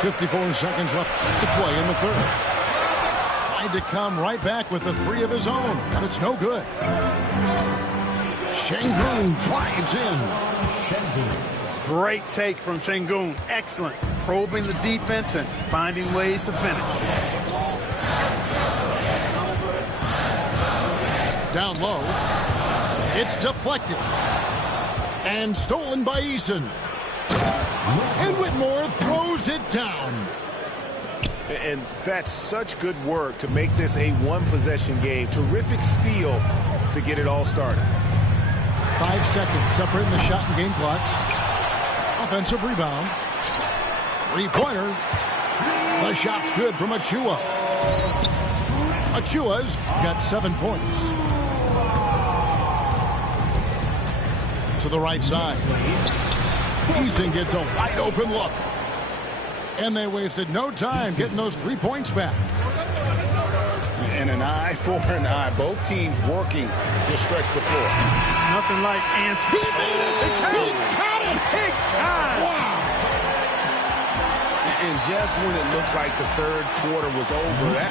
.54 seconds left to play in the third. Tried to come right back with the 3 of his own, but it's no good. Şengün drives in. Great take from Şengün. Excellent. Probing the defense and finding ways to finish. Down low. It's deflected. And stolen by Eason. And Whitmore throws it down. And that's such good work to make this a 1-possession game. Terrific steal to get it all started. 5 seconds separating the shot and game clocks. Offensive rebound. 3-pointer. The shot's good from Achiuwa. Achiuwa's got 7 points. To the right side. Eason gets a wide open look. And they wasted no time getting those 3 points back. And an eye for an eye. Both teams working to stretch the floor. nothing like answer. He made it! He got it! Big time! Wow! And just when it looked like the third quarter was over, that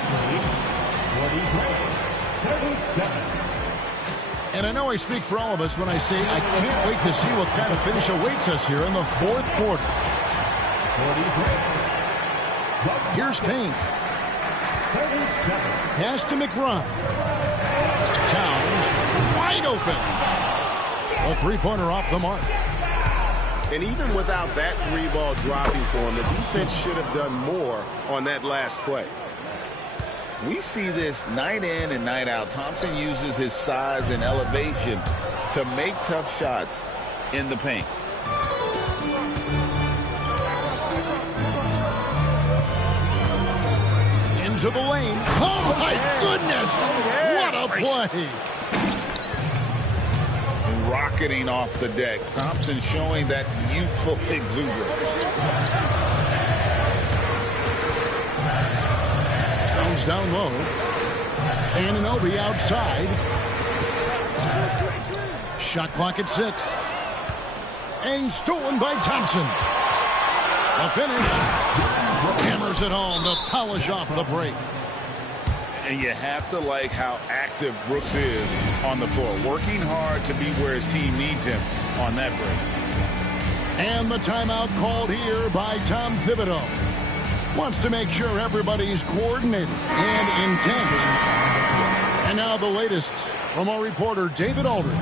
And I know I speak for all of us when I say I can't wait to see what kind of finish awaits us here in the fourth quarter. Here's Payne. Pass to McBride. Towns wide open. A three-pointer off the mark. And even without that three ball dropping for him, the defense should have done more on that last play. We see this night in and night out. Thompson uses his size and elevation to make tough shots in the paint. Into the lane. Oh, my goodness! What a play! Rocketing off the deck. Thompson showing that youthful exuberance. Towns down low. Anunoby outside. Shot clock at 6. And stolen by Thompson. The finish. Hammers it home to polish off the break. And you have to like how active Brooks is on the floor, working hard to be where his team needs him on that break. And the timeout called here by Tom Thibodeau. Wants to make sure everybody's coordinated and intent. And now the latest from our reporter, David Aldridge.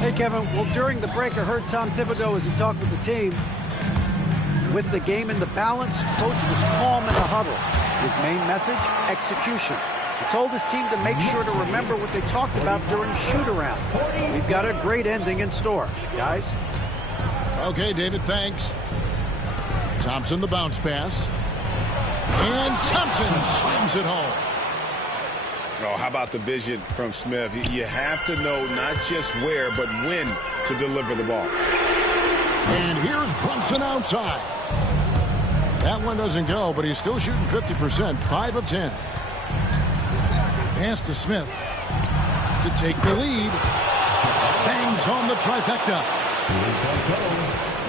Hey, Kevin. Well, during the break, I heard Tom Thibodeau as he talked with the team. With the game in the balance, coach was calm in the huddle. His main message, execution. He told his team to make sure to remember what they talked about during shoot-around. We've got a great ending in store, guys. Okay, David, thanks. Thompson, the bounce pass. And Thompson slams it home. Oh, how about the vision from Smith? You have to know not just where, but when to deliver the ball. And here's Brunson outside. That one doesn't go, but he's still shooting 50%, 5 of 10. Pass to Smith to take the lead. Bangs home the trifecta.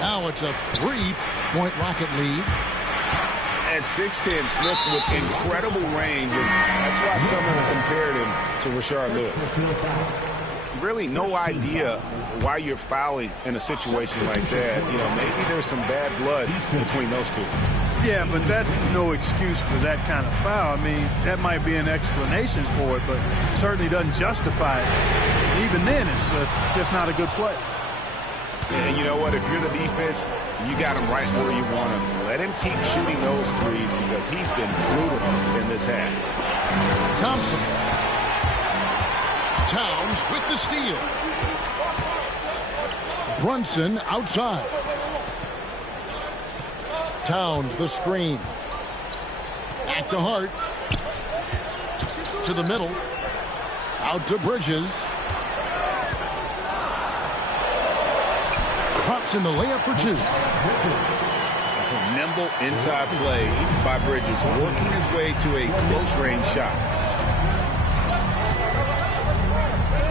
Now it's a 3-point Rocket lead. At 6'10", Smith with incredible range, and that's why someone compared him to Rashard Lewis. Really no idea why you're fouling in a situation like that. You know, maybe there's some bad blood between those two. Yeah, but that's no excuse for that kind of foul. I mean, that might be an explanation for it, but certainly doesn't justify it. Even then, it's just not a good play. And you know what? If you're the defense, you got him right where you want him. Let him keep shooting those threes because he's been brutal in this half. Thompson. Towns with the steal. Brunson outside. Towns the screen. Back to Hart. To the middle. Out to Bridges. Drops in the layup for 2. Nimble inside play by Bridges, working his way to a close range shot.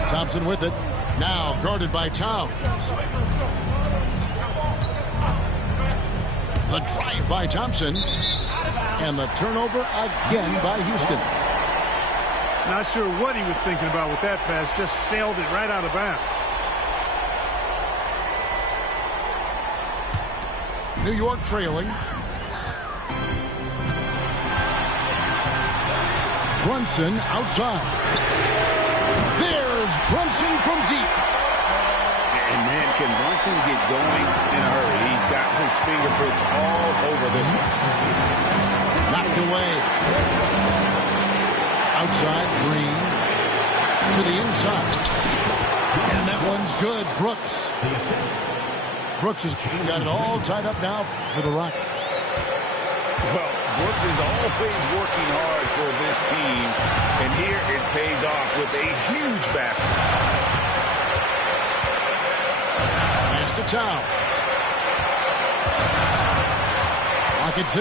Thompson with it. Now guarded by Towns. The drive by Thompson. And the turnover again by Houston. Not sure what he was thinking about with that pass. Just sailed it right out of bounds. New York trailing. Brunson outside. There's Brunson from deep. And man, can Brunson get going in a hurry? He's got his fingerprints all over this one. Knocked away. Outside, Green. To the inside. And that one's good. Brooks. Brooks has got it all tied up now for the Rockets. Well, Brooks is always working hard for this team, and here it pays off with a huge basket. Pass to Towns. Clock at 6.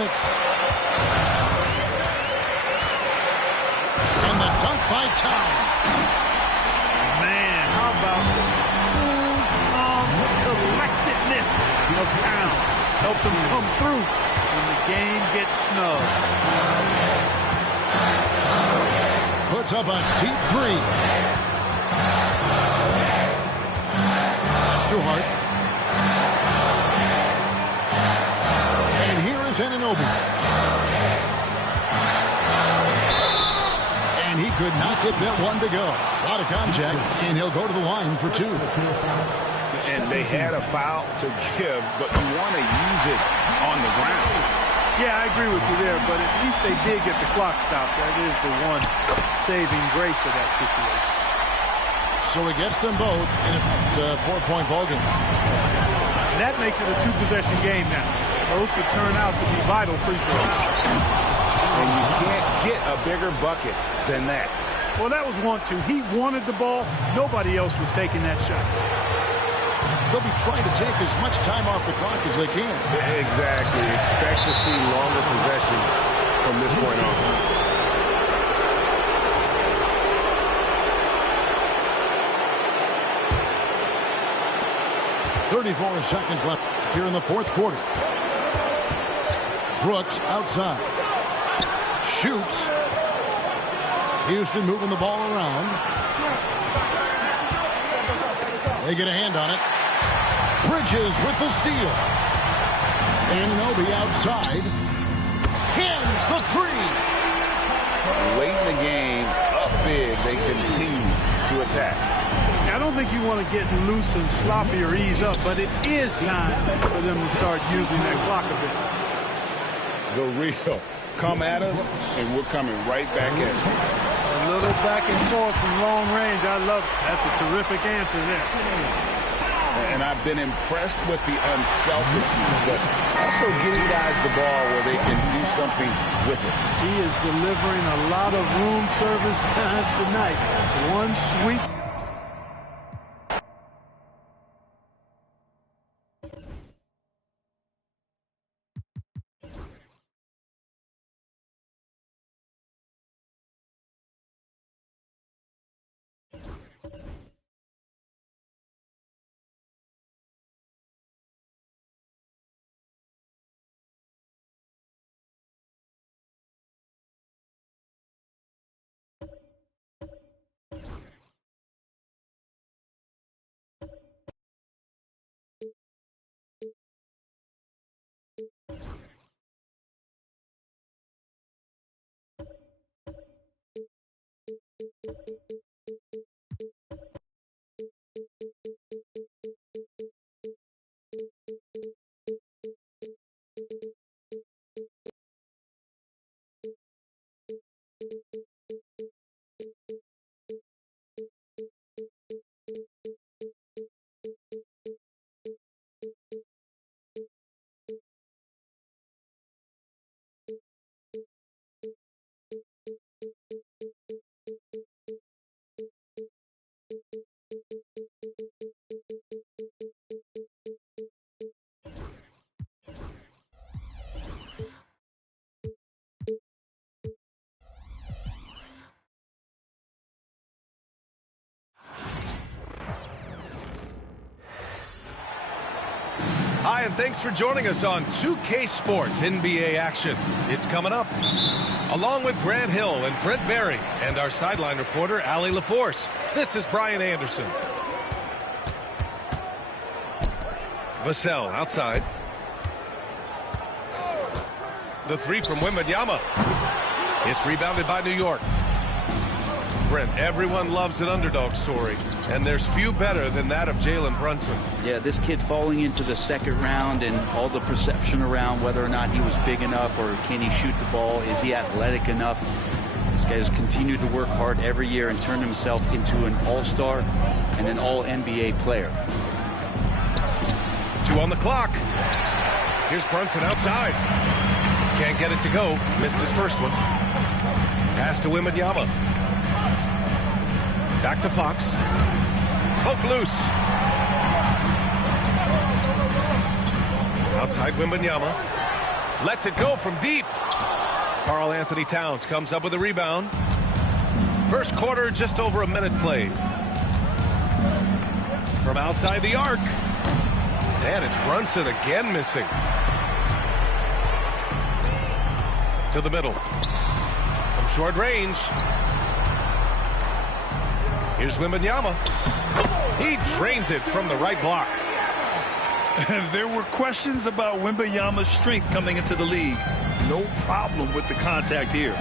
And the dunk by Towns. Man, how about lets them come through when the game gets snug. Puts up a deep three. That's too hard. And here is Anunoby. And he could not get that one to go. A lot of contact, and he'll go to the line for two. And they had a foul to give, but you want to use it on the ground. Yeah, I agree with you there, but at least they did get the clock stopped. That is the one saving grace of that situation. So he gets them both in a 4-point ballgame. And that makes it a 2-possession game now. Those could turn out to be vital free throws. And you can't get a bigger bucket than that. Well, that was 1-2. He wanted the ball. Nobody else was taking that shot. They'll be trying to take as much time off the clock as they can. Exactly. Expect to see longer possessions from this point on. .34 seconds left here in the fourth quarter. Brooks outside. Shoots. Houston moving the ball around. They get a hand on it. Bridges with the steal. Anunoby outside. Hits the three. Late in the game, up big, they continue to attack. I don't think you want to get loose and sloppy or ease up, but it is time for them to start using that clock a bit. The real. Come at us, and we're coming right back at you. A little back and forth from long range. I love it. That's a terrific answer there. And I've been impressed with the unselfishness, but also getting guys the ball where they can do something with it. He is delivering a lot of room service times tonight. One sweep. Hi, and thanks for joining us on 2K Sports NBA action. It's coming up. Along with Grant Hill and Brent Barry and our sideline reporter, Allie LaForce, this is Brian Anderson. Vassell outside. The three from Wembanyama. It's rebounded by New York. Brent, everyone loves an underdog story, and there's few better than that of Jalen Brunson. Yeah, this kid falling into the second round and all the perception around whether or not he was big enough or can he shoot the ball, is he athletic enough? This guy has continued to work hard every year and turned himself into an all-star and an all-NBA player. 2 on the clock. Here's Brunson outside. Can't get it to go. Missed his first one. Pass to Wembanyama. Back to Fox. Poke loose. Outside Wembanyama. Lets it go from deep. Karl Anthony Towns comes up with a rebound. First quarter, just over a minute played. From outside the arc. And it's Brunson again missing. To the middle. From short range. Here's Wembanyama. He drains it from the right block. There were questions about Wembanyama's strength coming into the league. No problem with the contact here.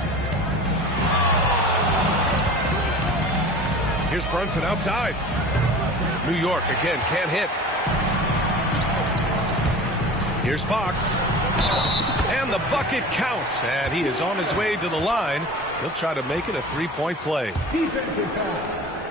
Here's Brunson outside. New York again can't hit. Here's Fox. And the bucket counts. And he is on his way to the line. He'll try to make it a three-point play.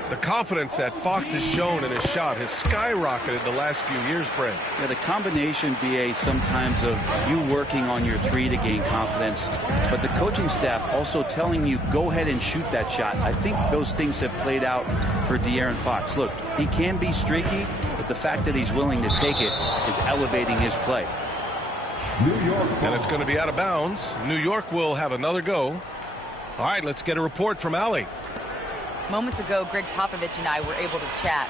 The confidence that Fox has shown in his shot has skyrocketed the last few years, Brent. Yeah, the combination, BA, sometimes of you working on your three to gain confidence, but the coaching staff also telling you, go ahead and shoot that shot. I think those things have played out for De'Aaron Fox. Look, he can be streaky, but the fact that he's willing to take it is elevating his play. And it's going to be out of bounds. New York will have another go. All right, let's get a report from Allie. Moments ago, Greg Popovich and I were able to chat.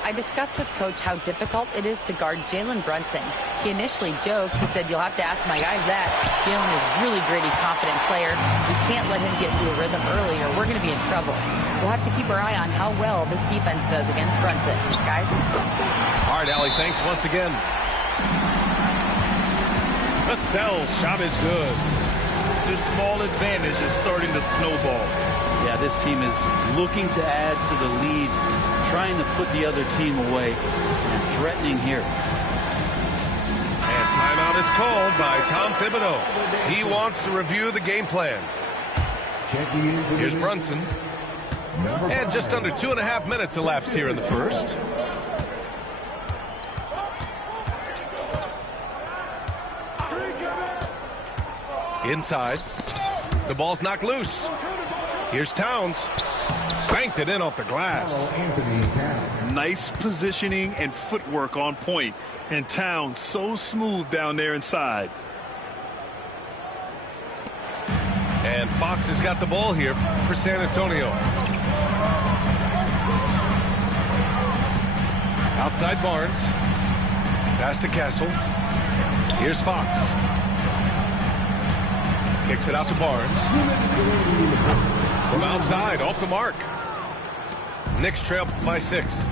I discussed with Coach how difficult it is to guard Jalen Brunson. He initially joked. He said, you'll have to ask my guys that. Jalen is a really gritty, confident player. We can't let him get into a rhythm early or we're going to be in trouble. We'll have to keep our eye on how well this defense does against Brunson. Guys? All right, Allie, thanks once again. Vassell's shot is good. This small advantage is starting to snowball. Yeah, this team is looking to add to the lead, trying to put the other team away, and threatening here. And timeout is called by Tom Thibodeau. He wants to review the game plan. Here's Brunson. And just under 2.5 minutes elapsed here in the first. Inside. The ball's knocked loose. Here's Towns. Banked it in off the glass. Nice positioning and footwork on point. And Towns so smooth down there inside. And Fox has got the ball here for San Antonio. Outside Barnes. Pass to Castle. Here's Fox. Kicks it out to Barnes. From outside, off the mark. Knicks trail by 6.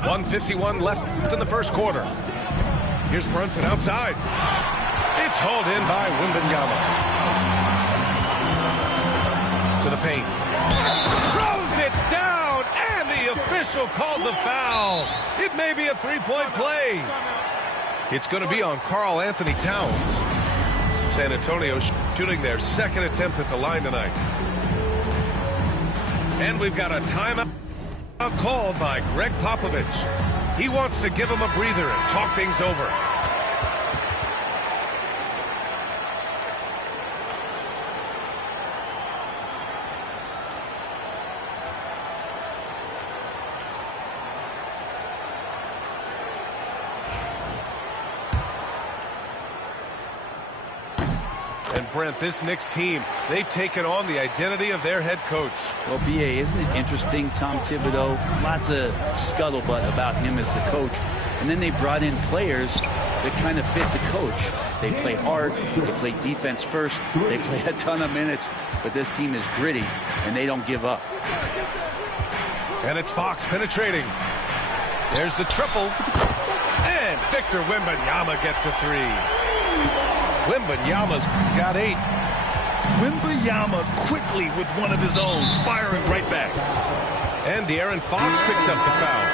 .151 left in the first quarter. Here's Brunson outside. It's hauled in by Wembanyama. To the paint. Throws it down, and the official calls a foul. It may be a three-point play. It's going to be on Karl Anthony Towns. San Antonio shooting their second attempt at the line tonight. And we've got a timeout called by Greg Popovich. He wants to give him a breather and talk things over. Brent, this Knicks team, they've taken on the identity of their head coach. Well, BA, isn't it interesting? Tom Thibodeau, lots of scuttlebutt about him as the coach. And then they brought in players that kind of fit the coach. They play hard, they play defense first, they play a ton of minutes, but this team is gritty, and they don't give up. And it's Fox penetrating. There's the triple. And Victor Wembanyama gets a three. Wembanyama's got 8. Wembanyama quickly with one of his own, firing right back. And De'Aaron Fox picks up the foul.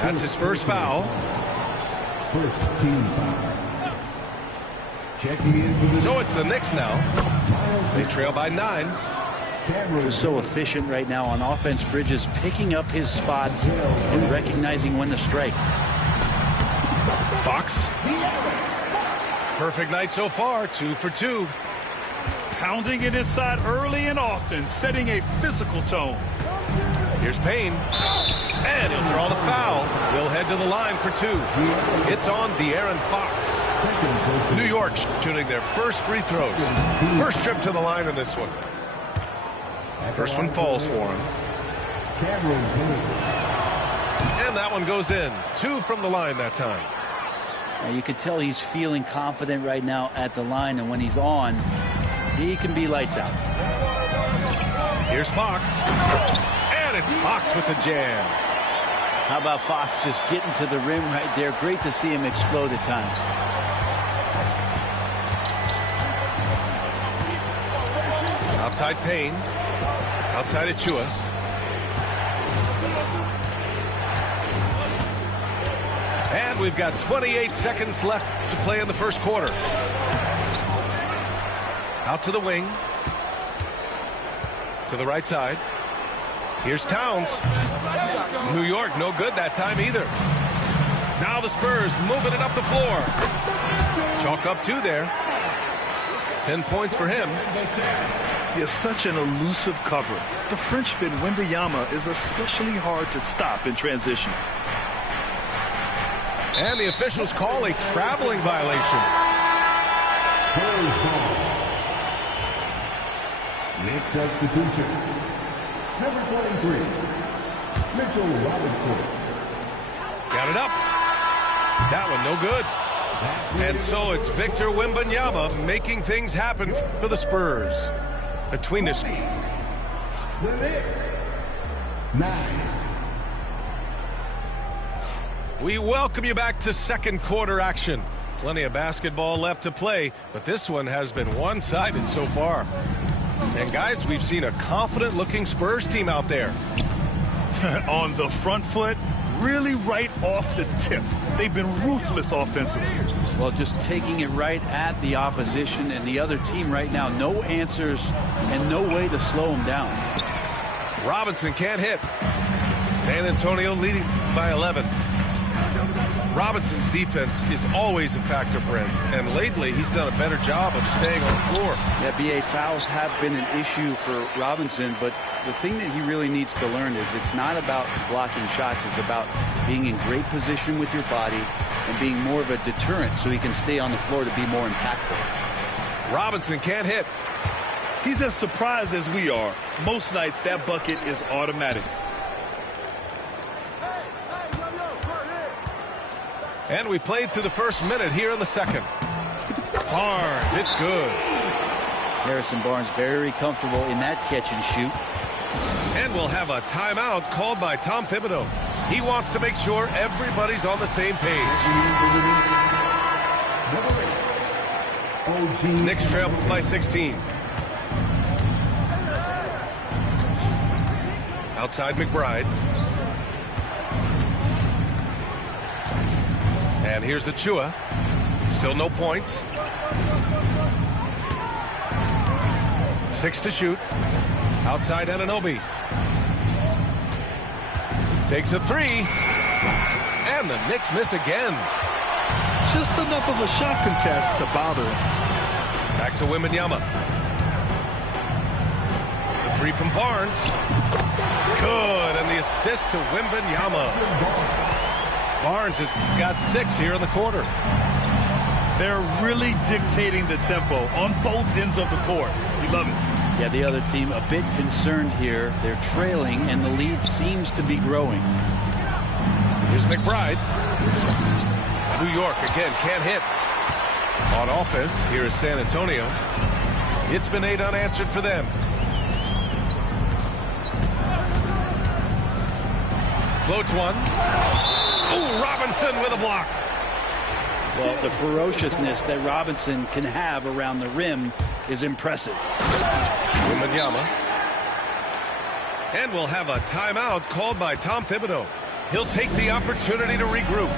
That's his first foul. First team foul. Checking in for the So it's the Knicks now. They trail by 9. He's so efficient right now on offense. Bridges picking up his spots and recognizing when to strike. Fox. Perfect night so far, 2 for 2. Pounding it inside early and often, setting a physical tone. Here's Payne. And he'll draw the foul. He'll head to the line for 2. It's on De'Aaron Fox. New York shooting their first free throws. First trip to the line in this one. First one falls for him. And that one goes in. 2 from the line that time. You can tell he's feeling confident right now at the line, and when he's on, he can be lights out. Here's Fox. And it's Fox with the jam. How about Fox just getting to the rim right there? Great to see him explode at times. Outside Payne. Outside Achua. And we've got 28 seconds left to play in the first quarter. Out to the wing. To the right side. Here's Towns. New York, no good that time either. Now the Spurs moving it up the floor. Chalk up 2 there. 10 points for him. He has such an elusive cover. The Frenchman Wembanyama is especially hard to stop in transition. And the officials call a traveling violation. Spurs ball. Next substitution. Number 23, Mitchell Robinson. Got it up. That one no good. And so it's Victor Wembanyama making things happen for the Spurs. Between the Knicks, 9. We welcome you back to second quarter action. Plenty of basketball left to play, but this one has been one-sided so far. And guys, we've seen a confident-looking Spurs team out there. On the front foot, really right off the tip. They've been ruthless offensively. Well, just taking it right at the opposition and the other team right now. No answers and no way to slow them down. Robinson can't hit. San Antonio leading by 11. Robinson's defense is always a factor, Brent, and lately he's done a better job of staying on the floor. Yeah, B.A., fouls have been an issue for Robinson, but the thing that he really needs to learn is it's not about blocking shots. It's about being in great position with your body and being more of a deterrent so he can stay on the floor to be more impactful. Robinson can't hit. He's as surprised as we are. Most nights that bucket is automatic. And we played through the first minute here in the second. Barnes, it's good. Harrison Barnes very comfortable in that catch and shoot. And we'll have a timeout called by Tom Thibodeau. He wants to make sure everybody's on the same page. Knicks trail by 16. Outside McBride. And here's Achua. Still no points. 6 to shoot. Outside Anunoby. Takes a 3. And the Knicks miss again. Just enough of a shot contest to bother him. Back to Wembanyama. The 3 from Barnes. Good. And the assist to Wembanyama. Barnes has got 6 here in the quarter. They're really dictating the tempo on both ends of the court. We love it. Yeah, the other team a bit concerned here. They're trailing, and the lead seems to be growing. Here's McBride. New York again can't hit. On offense, here is San Antonio. It's been 8 unanswered for them. Floats one. Oh, Robinson with a block. Well, the ferociousness that Robinson can have around the rim is impressive. Wembanyama. And we'll have a timeout called by Tom Thibodeau. He'll take the opportunity to regroup.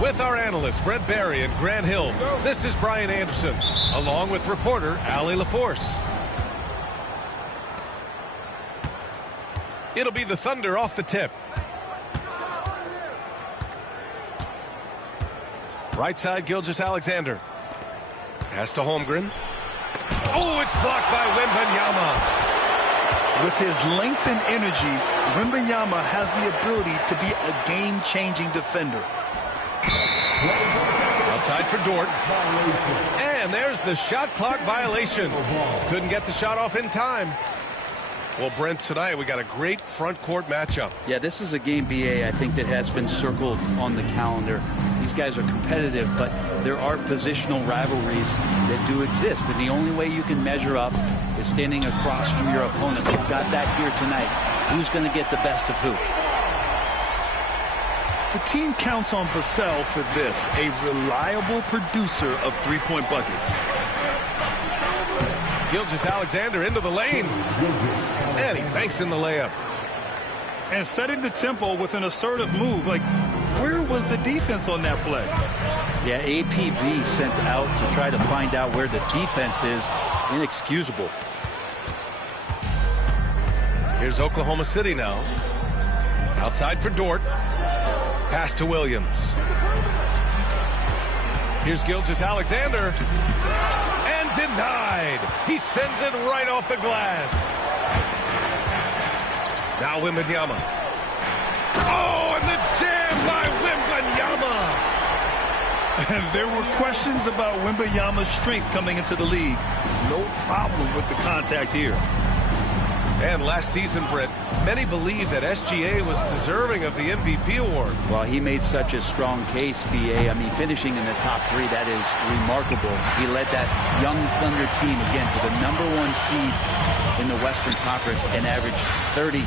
With our analysts, Brent Barry and Grant Hill, this is Brian Anderson, along with reporter Allie LaForce. It'll be the Thunder off the tip. Right side, Gilgeous-Alexander. Pass to Holmgren. Oh, it's blocked by Wembanyama. With his length and energy, Wembanyama has the ability to be a game-changing defender. Outside for Dort. And there's the shot clock violation. Couldn't get the shot off in time. Well, Brent, tonight we got a great front court matchup. Yeah, this is a game, BA, I think that has been circled on the calendar. These guys are competitive, but there are positional rivalries that do exist. And the only way you can measure up is standing across from your opponent. We've got that here tonight. Who's going to get the best of who? The team counts on Vassell for this, a reliable producer of three-point buckets. Gilgeous-Alexander into the lane. And he banks in the layup. And setting the tempo with an assertive move. Like, where was the defense on that play? Yeah, APB sent out to try to find out where the defense is. Inexcusable. Here's Oklahoma City now. Outside for Dort. Pass to Williams. Here's Gilgeous-Alexander. And denied. He sends it right off the glass. Now Wembanyama. Oh, and the jam by Wembanyama. There were questions about Wembanyama's strength coming into the league. No problem with the contact here. And last season, Brett, many believe that SGA was deserving of the MVP award. Well, he made such a strong case, BA. I mean, finishing in the top three, that is remarkable. He led that young Thunder team, again, to the #1 seed in the Western Conference and averaged 36-5.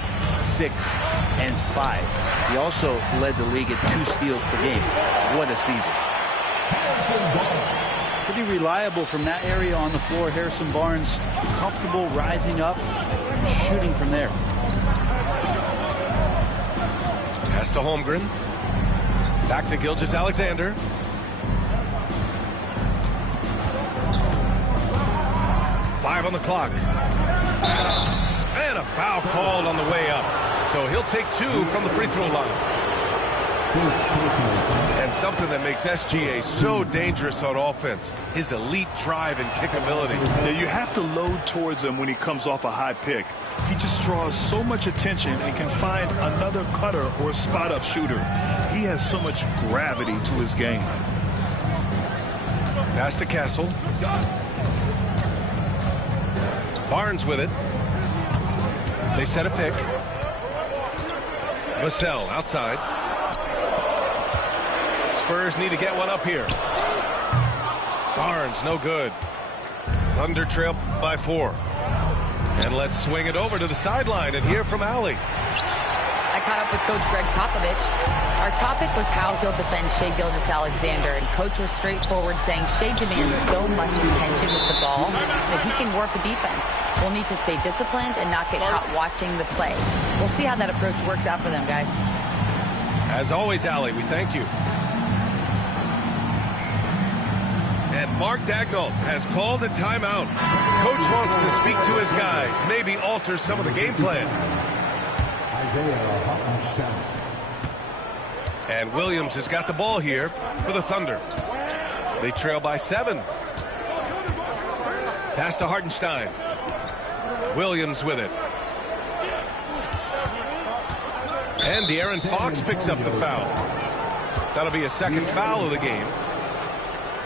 He also led the league at 2 steals per game. What a season. Pretty reliable from that area on the floor. Harrison Barnes comfortable rising up and shooting from there. Pass to Holmgren. Back to Gilgeous-Alexander. Five on the clock. And a foul called on the way up. So he'll take 2 from the free throw line. And something that makes SGA so dangerous on offense, his elite drive and kick ability. Now, you have to load towards him when he comes off a high pick. He just draws so much attention and can find another cutter or spot-up shooter. He has so much gravity to his game. Pass to Castle. Barnes with it. They set a pick. Vassell outside. Spurs need to get one up here. Barnes, no good. Thunder trail by 4. And let's swing it over to the sideline and hear from Allie. I caught up with Coach Greg Popovich. Our topic was how he'll defend Shai Gilgeous-Alexander, and Coach was straightforward, saying Shai demands so much attention with the ball that he can warp a defense. We'll need to stay disciplined and not get caught watching the play. We'll see how that approach works out for them, guys. As always, Allie, we thank you. And Mark Daigneault has called a timeout. Coach wants to speak to his guys, maybe alter some of the game plan. And Williams has got the ball here for the Thunder. They trail by 7. Pass to Hartenstein. Williams with it. And De'Aaron Fox picks up the foul. That'll be a second foul of the game.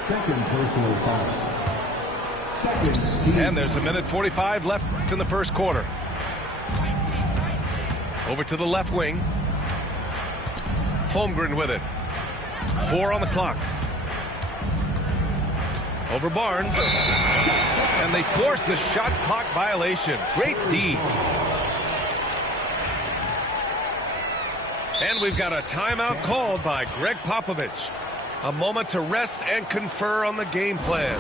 Second personal foul. And there's a minute 45 left in the first quarter. Over to the left wing. Holmgren with it. 4 on the clock. Over Barnes. And they force the shot clock violation. Great D. And we've got a timeout called by Greg Popovich. A moment to rest and confer on the game plan.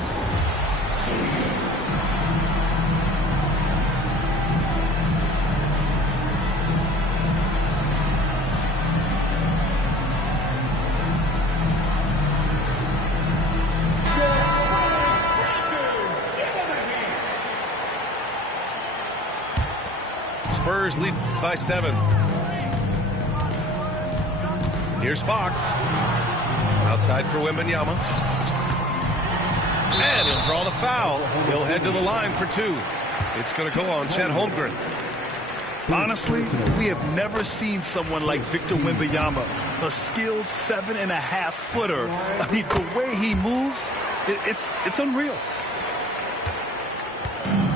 Spurs lead by 7. Here's Fox. Outside for Wembanyama. And he'll draw the foul. He'll head to the line for 2. It's going to go on Chet Holmgren. Honestly, we have never seen someone like Victor Wembanyama, a skilled 7.5-footer. I mean, the way he moves, it's unreal.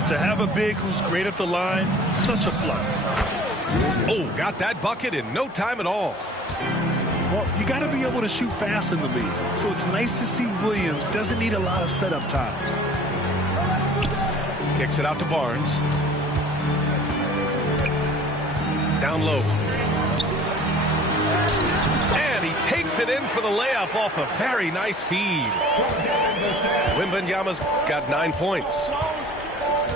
To have a big who's great at the line, such a plus. Oh, got that bucket in no time at all. Well, you got to be able to shoot fast in the league. So it's nice to see Williams doesn't need a lot of setup time. Kicks it out to Barnes. Down low. And he takes it in for the layup off a very nice feed. Wembanyama's got 9 points.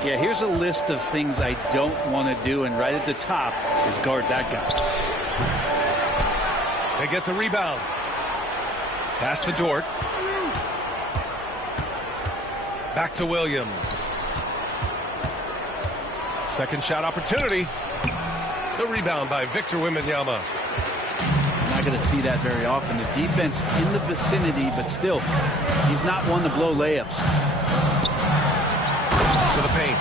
Yeah, here's a list of things I don't want to do, and right at the top is guard that guy. They get the rebound. Pass to Dort. Back to Williams. Second shot opportunity. The rebound by Victor Wembanyama. Not going to see that very often. The defense in the vicinity, but still, he's not one to blow layups. To the paint.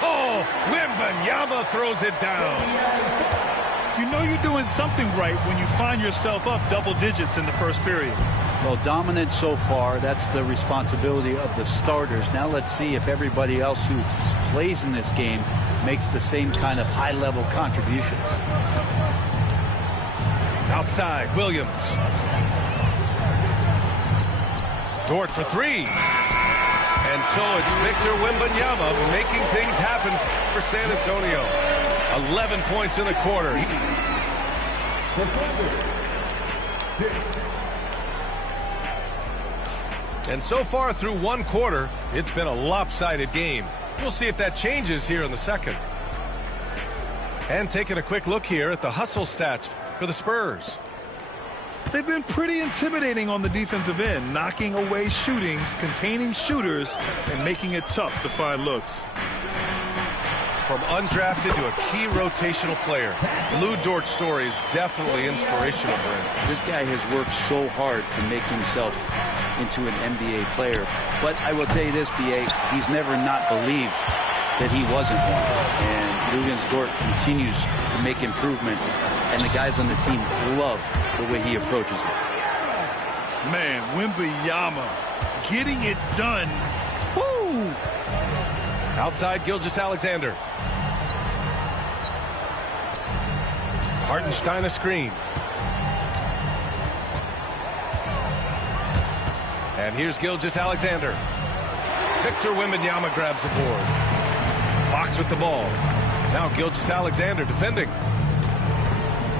Oh, Wembanyama throws it down. You know you're doing something right when you find yourself up double digits in the first period. Well, dominant so far. That's the responsibility of the starters. Now let's see if everybody else who plays in this game makes the same kind of high-level contributions. Outside, Williams. Dort for 3. And so it's Victor Wembanyama making things happen for San Antonio. 11 points in the quarter. And so far through one quarter, it's been a lopsided game. We'll see if that changes here in the second. And taking a quick look here at the hustle stats for the Spurs. They've been pretty intimidating on the defensive end, knocking away shootings, containing shooters, and making it tough to find looks. From undrafted to a key rotational player, Lou Dort's story is definitely inspirational, Brent. This guy has worked so hard to make himself into an NBA player. But I will tell you this, B.A., he's never not believed that he wasn't one. And Luguentz Dort continues to make improvements, and the guys on the team love the way he approaches it. Man, Wembanyama getting it done. Woo! Outside, Gilgeous-Alexander. Hartenstein a screen. And here's Gilgeous-Alexander. Victor Wembanyama grabs the board. Fox with the ball. Now Gilgeous-Alexander defending.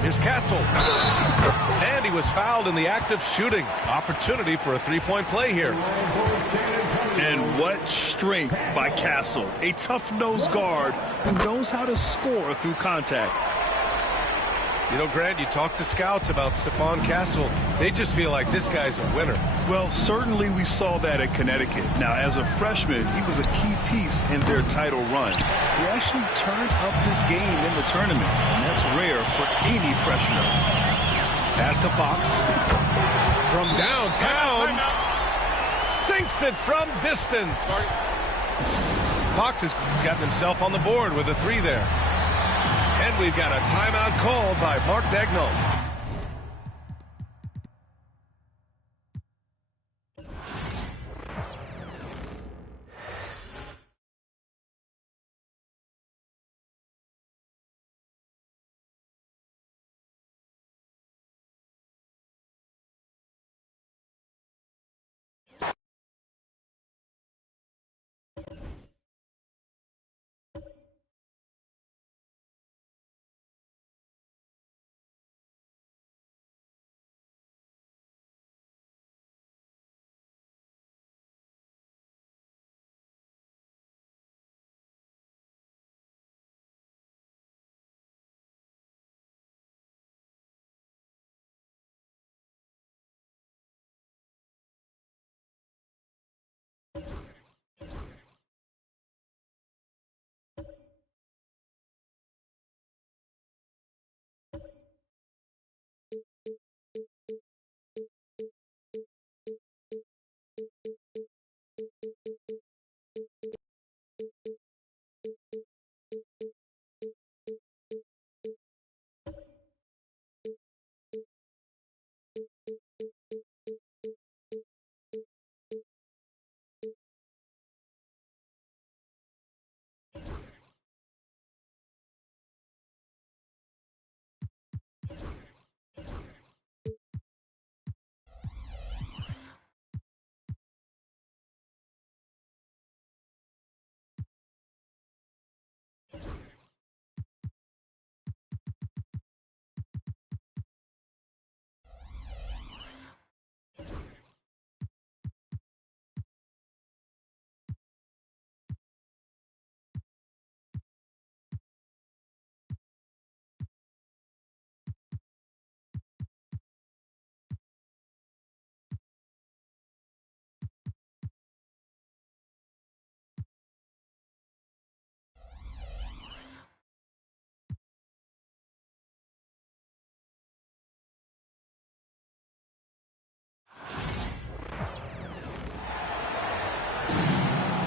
Here's Castle. And he was fouled in the act of shooting. Opportunity for a three-point play here. And what strength by Castle. A tough-nosed guard who knows how to score through contact. You know, Grant, you talk to scouts about Stephon Castle. They just feel like this guy's a winner. Well, certainly we saw that at Connecticut. Now, as a freshman, he was a key piece in their title run. He actually turned up his game in the tournament, and that's rare for any freshman. Pass to Fox. From downtown. Sinks it from distance. Fox has gotten himself on the board with a 3 there. And we've got a timeout called by Mark Daigneault.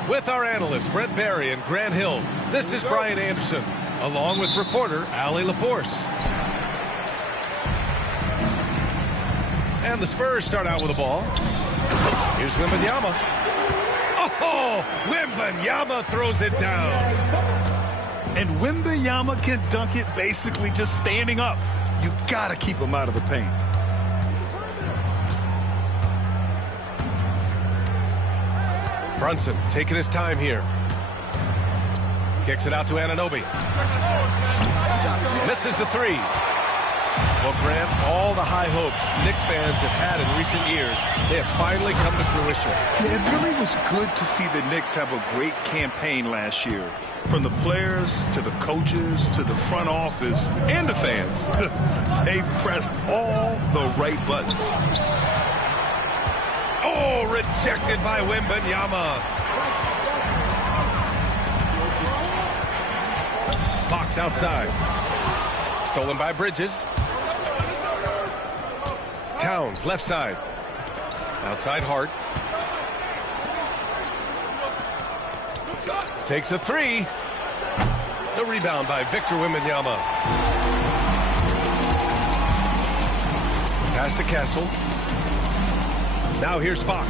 With our analysts, Brent Barry and Grant Hill, this is Brian Anderson, along with reporter Allie LaForce. And the Spurs start out with the ball. Here's Wembanyama. Oh, Wembanyama throws it down. And Wembanyama can dunk it basically just standing up. You got to keep him out of the paint. Brunson taking his time here. Kicks it out to Anunoby. Misses the 3. Well, Grant, all the high hopes Knicks fans have had in recent years, they have finally come to fruition. Yeah, it really was good to see the Knicks have a great campaign last year. From the players to the coaches to the front office and the fans. They've pressed all the right buttons. Oh, rejected by Wembanyama. Fox outside. Stolen by Bridges. Towns, left side. Outside Hart. Takes a 3. The rebound by Victor Wembanyama. Pass to Castle. Now here's Fox.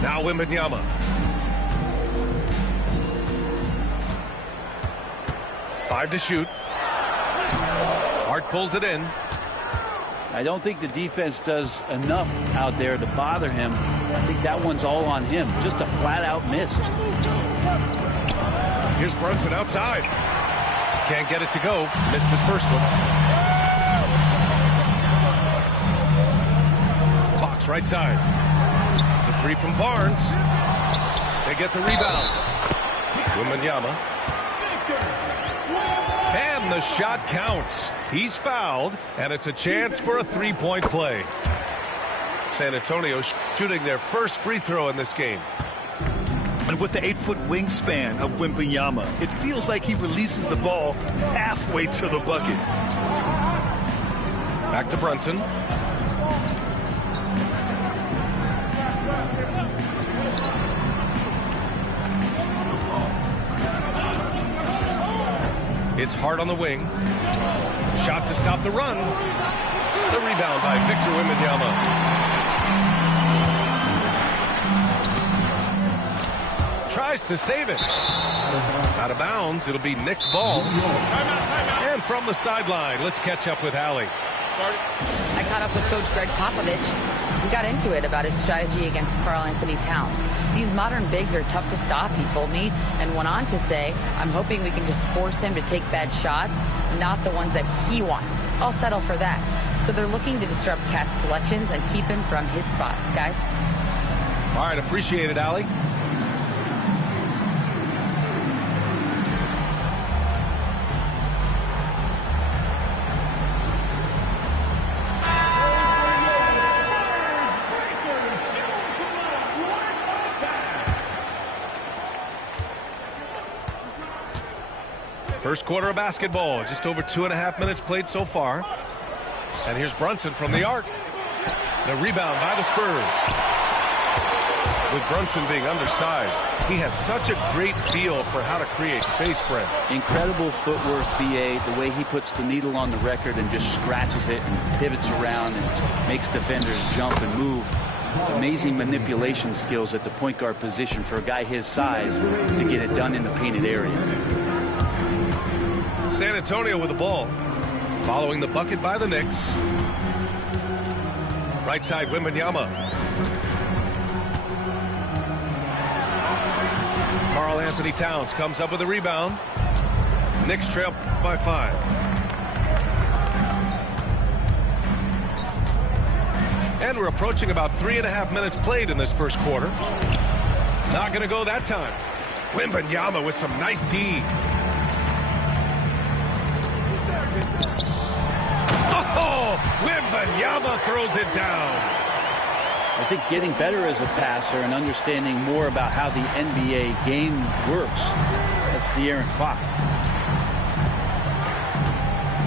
Now Wembanyama. Five to shoot. Hart pulls it in. I don't think the defense does enough out there to bother him. I think that one's all on him. Just a flat-out miss. Here's Brunson outside. Can't get it to go. Missed his first one. Fox right side. The 3 from Barnes. They get the rebound. Wembanyama. And the shot counts. He's fouled, and it's a chance for a three-point play. San Antonio shooting their first free throw in this game. And with the 8-foot wingspan of Wembanyama, it feels like he releases the ball halfway to the bucket. Back to Brunson. It's Hart on the wing. Shot to stop the run. The rebound by Victor Wembanyama. Tries to save it. Out of bounds. It'll be Knicks ball. And from the sideline, let's catch up with Allie. I caught up with Coach Greg Popovich. We got into it about his strategy against Karl-Anthony Towns. These modern bigs are tough to stop, he told me, and went on to say, I'm hoping we can just force him to take bad shots, not the ones that he wants. I'll settle for that. So they're looking to disrupt Cat's selections and keep him from his spots, guys. All right, appreciate it, Allie. First quarter of basketball, just over 2.5 minutes played so far. And here's Brunson from the arc. The rebound by the Spurs. With Brunson being undersized, he has such a great feel for how to create space, Brent. Incredible footwork, B.A. The way he puts the needle on the record and just scratches it and pivots around and makes defenders jump and move. Amazing manipulation skills at the point guard position for a guy his size to get it done in the painted area. San Antonio with the ball. Following the bucket by the Knicks. Right side, Wembanyama. Karl-Anthony Towns comes up with a rebound. Knicks trail by 5. And we're approaching about 3.5 minutes played in this first quarter. Not going to go that time. Wembanyama with some nice D. Oh, Wembanyama throws it down. I think getting better as a passer and understanding more about how the NBA game works. That's De'Aaron Fox.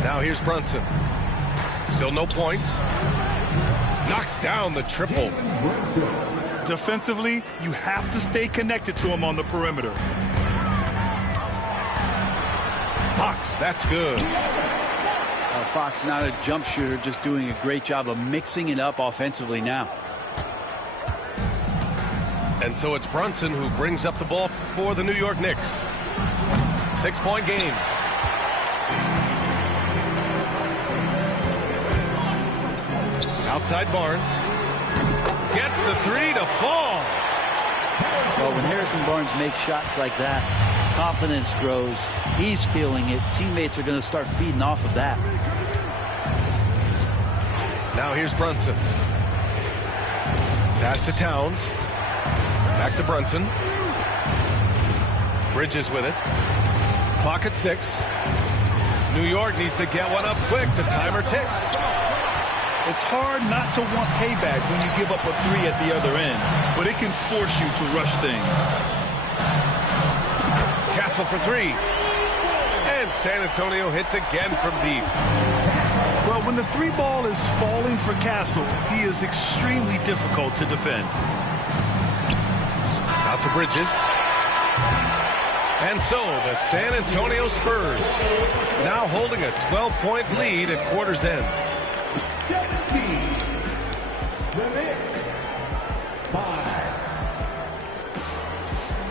Now here's Brunson. Still no points. Knocks down the triple. Defensively, you have to stay connected to him on the perimeter. Fox, that's good. Fox not a jump shooter, just doing a great job of mixing it up offensively now. And so it's Brunson who brings up the ball for the New York Knicks. 6-point game. Outside Barnes. Gets the three to fall. Well, when Harrison Barnes makes shots like that, confidence grows. He's feeling it. Teammates are going to start feeding off of that. Now here's Brunson. Pass to Towns. Back to Brunson. Bridges with it. Clock at 6. New York needs to get one up quick. The timer ticks. It's hard not to want payback when you give up a 3 at the other end, but it can force you to rush things. Castle for 3. And San Antonio hits again from deep. Well, when the 3 ball is falling for Castle, he is extremely difficult to defend. Out to Bridges. And so the San Antonio Spurs now holding a 12-point lead at quarter's end. 17. The Knicks. 5.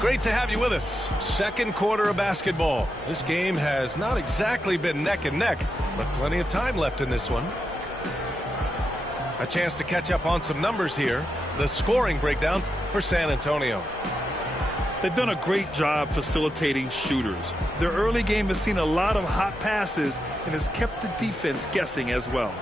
Great to have you with us. Second quarter of basketball. This game has not exactly been neck and neck, but plenty of time left in this one. A chance to catch up on some numbers here. The scoring breakdown for San Antonio. They've done a great job facilitating shooters. Their early game has seen a lot of hot passes and has kept the defense guessing as well.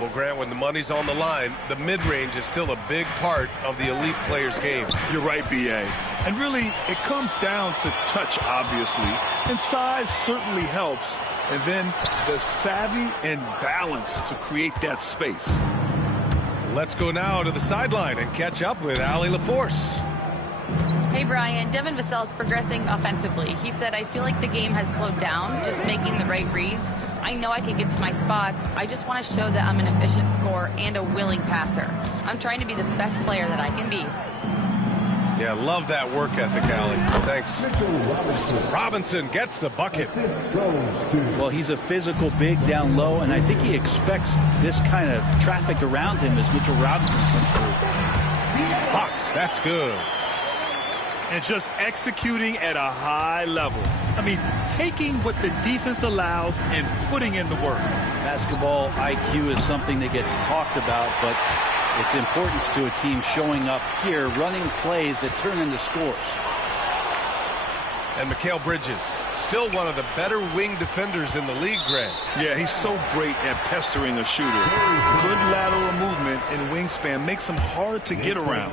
Well, Grant, when the money's on the line, the mid-range is still a big part of the elite player's game. You're right, B.A. And really, it comes down to touch, obviously. And size certainly helps. And then the savvy and balance to create that space. Let's go now to the sideline and catch up with Allie LaForce. Hey, Brian. Devin Vassell is progressing offensively. He said, I feel like the game has slowed down, just making the right reads. I know I can get to my spots. I just want to show that I'm an efficient scorer and a willing passer. I'm trying to be the best player that I can be. Yeah, love that work ethic, Allie. Thanks. Robinson gets the bucket. Well, he's a physical big down low, and I think he expects this kind of traffic around him as Mitchell Robinson comes through. Fox, that's good. And just executing at a high level. I mean, taking what the defense allows and putting in the work. Basketball IQ is something that gets talked about, but its importance to a team showing up here, running plays that turn into scores. And Mikal Bridges, still one of the better wing defenders in the league, Grant. Yeah, he's so great at pestering a shooter. Good lateral movement and wingspan makes him hard to get around.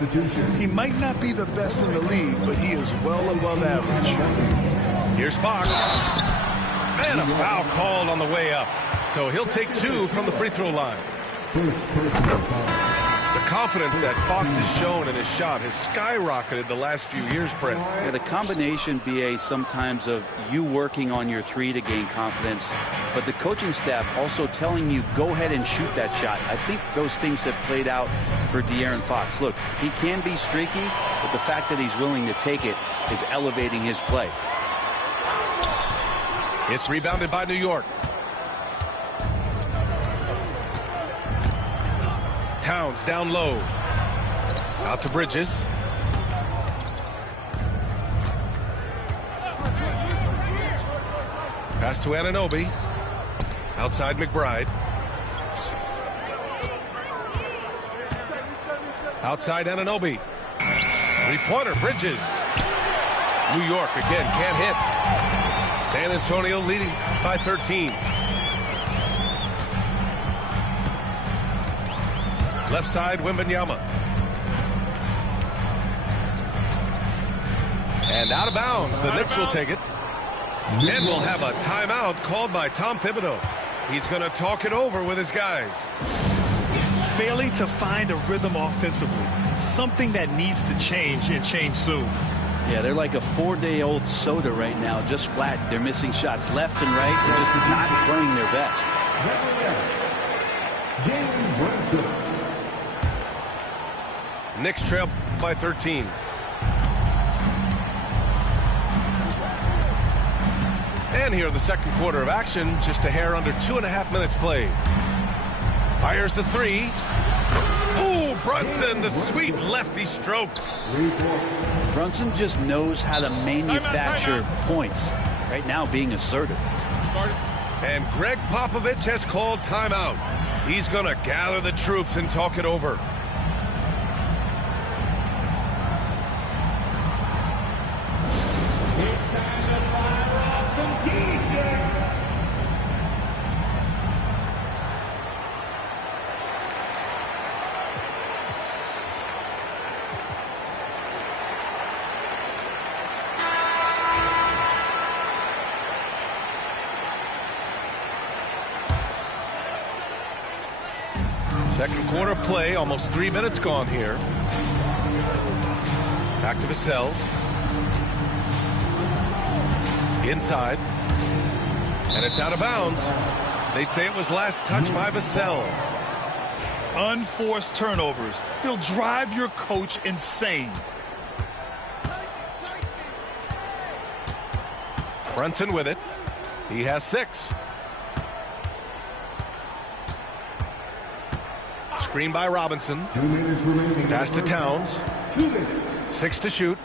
He might not be the best in the league, but he is well above average. Here's Fox. And a foul called on the way up. So he'll take 2 from the free throw line. The confidence that Fox has shown in his shot has skyrocketed the last few years, Brent. Yeah, the combination, BA, sometimes of you working on your three to gain confidence, but the coaching staff also telling you, go ahead and shoot that shot. I think those things have played out for De'Aaron Fox. Look, he can be streaky, but the fact that he's willing to take it is elevating his play. It's rebounded by New York. Towns down low. Out to Bridges. Pass to Anunoby. Outside McBride. Outside Anunoby. Three-pointer, Bridges. New York again, can't hit. San Antonio leading by 13. Left side, Wembanyama. And out of bounds. The Knicks will take it. And we'll have a timeout called by Tom Thibodeau. He's going to talk it over with his guys. Failing to find a rhythm offensively. Something that needs to change and change soon. Yeah, they're like a 4-day-old soda right now, just flat. They're missing shots left and right. They're just not playing their best. Jalen Brunson. Knicks trail by 13. And here in the second quarter of action, just a hair under 2.5 minutes played. Fires the three. Ooh, Brunson, the sweet lefty stroke. Brunson just knows how to manufacture points. Right now being assertive. And Greg Popovich has called timeout. He's going to gather the troops and talk it over. Second quarter play, almost 3 minutes gone here. Back to Vassell. Inside. And it's out of bounds. They say it was last touched by Vassell. Unforced turnovers. They'll drive your coach insane. Brunson with it. He has 6. Screen by Robinson. 2 minutes remaining. Pass to Towns. 2 minutes. 6 to shoot.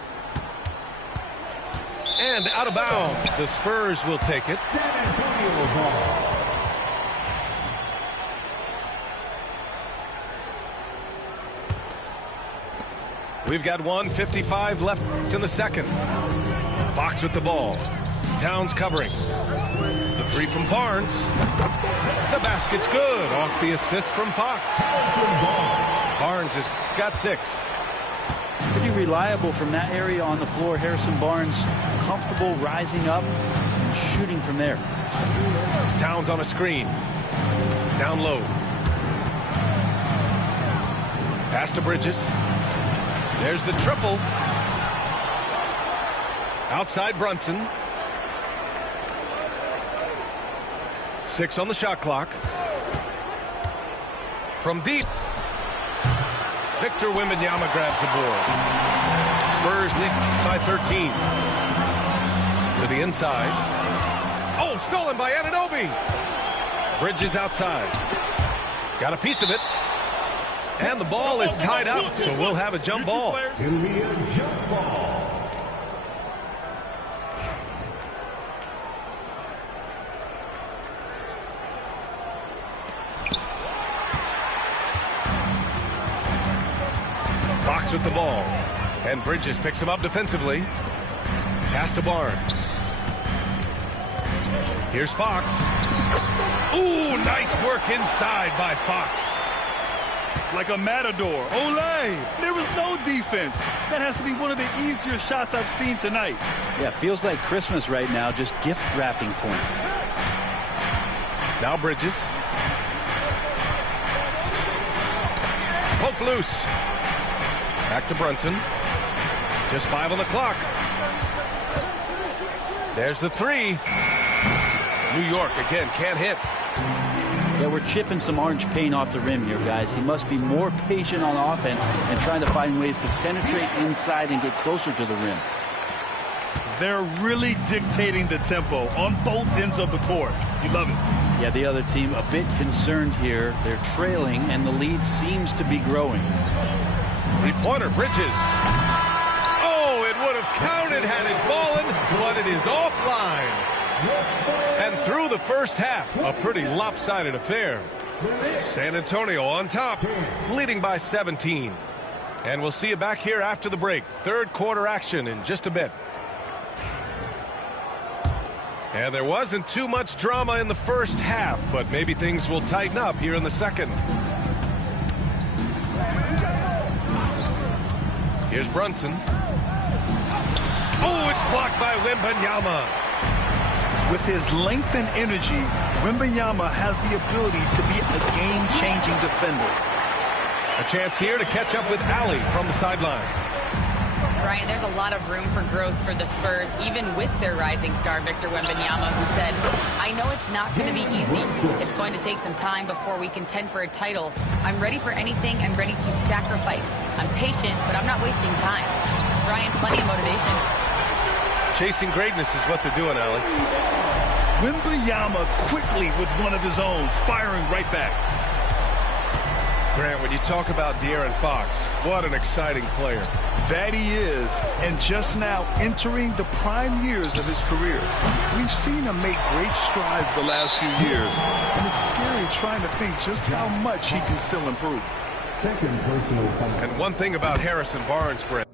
And out of bounds. The Spurs will take it. San Antonio ball. We've got 1:55 left in the second. Fox with the ball. Towns covering. The Three from Barnes. The basket's good. Off the assist from Fox. Barnes has got 6. Pretty reliable from that area on the floor. Harrison Barnes comfortable rising up and shooting from there. Towns on a screen. Down low. Pass to Bridges. There's the triple. Outside Brunson. 6 on the shot clock. From deep. Victor Wembanyama grabs the board. Spurs lead by 13. To the inside. Oh, stolen by Anunoby. Bridges outside. Got a piece of it. And the ball is tied up, so we'll have a jump ball. It'll be a jump ball. Fox with the ball. And Bridges picks him up defensively. Pass to Barnes. Here's Fox. Ooh, nice work inside by Fox. Like a matador. Olay! There was no defense. That has to be one of the easier shots I've seen tonight. Yeah, feels like Christmas right now, just gift wrapping points. Now Bridges. Poke loose. Back to Brunson. Just 5 on the clock. There's the 3. New York again can't hit. Yeah, we're chipping some orange paint off the rim here, guys. He must be more patient on offense and trying to find ways to penetrate inside and get closer to the rim. They're really dictating the tempo on both ends of the court. You love it. Yeah, the other team a bit concerned here. They're trailing, and the lead seems to be growing. Three-pointer, Bridges. Oh, it would have counted had it fallen, but it is offline. And through the first half, a pretty lopsided affair. San Antonio on top, leading by 17. And we'll see you back here after the break. Third quarter action in just a bit. And there wasn't too much drama in the first half, but maybe things will tighten up here in the second. Here's Brunson. Oh, it's blocked by Wembanyama. With his length and energy, Wembanyama has the ability to be a game-changing defender. A chance here to catch up with Allie from the sideline. Brian, there's a lot of room for growth for the Spurs, even with their rising star, Victor Wembanyama, who said, I know it's not going to be easy. It's going to take some time before we contend for a title. I'm ready for anything and ready to sacrifice. I'm patient, but I'm not wasting time. Brian, plenty of motivation. Chasing greatness is what they're doing, Allie. Wembanyama quickly with one of his own, firing right back. Grant, when you talk about De'Aaron Fox, what an exciting player. That he is, and just now entering the prime years of his career. We've seen him make great strides the last few years, and it's scary trying to think just how much he can still improve. Second personal foul. And one thing about Harrison Barnes, Brent,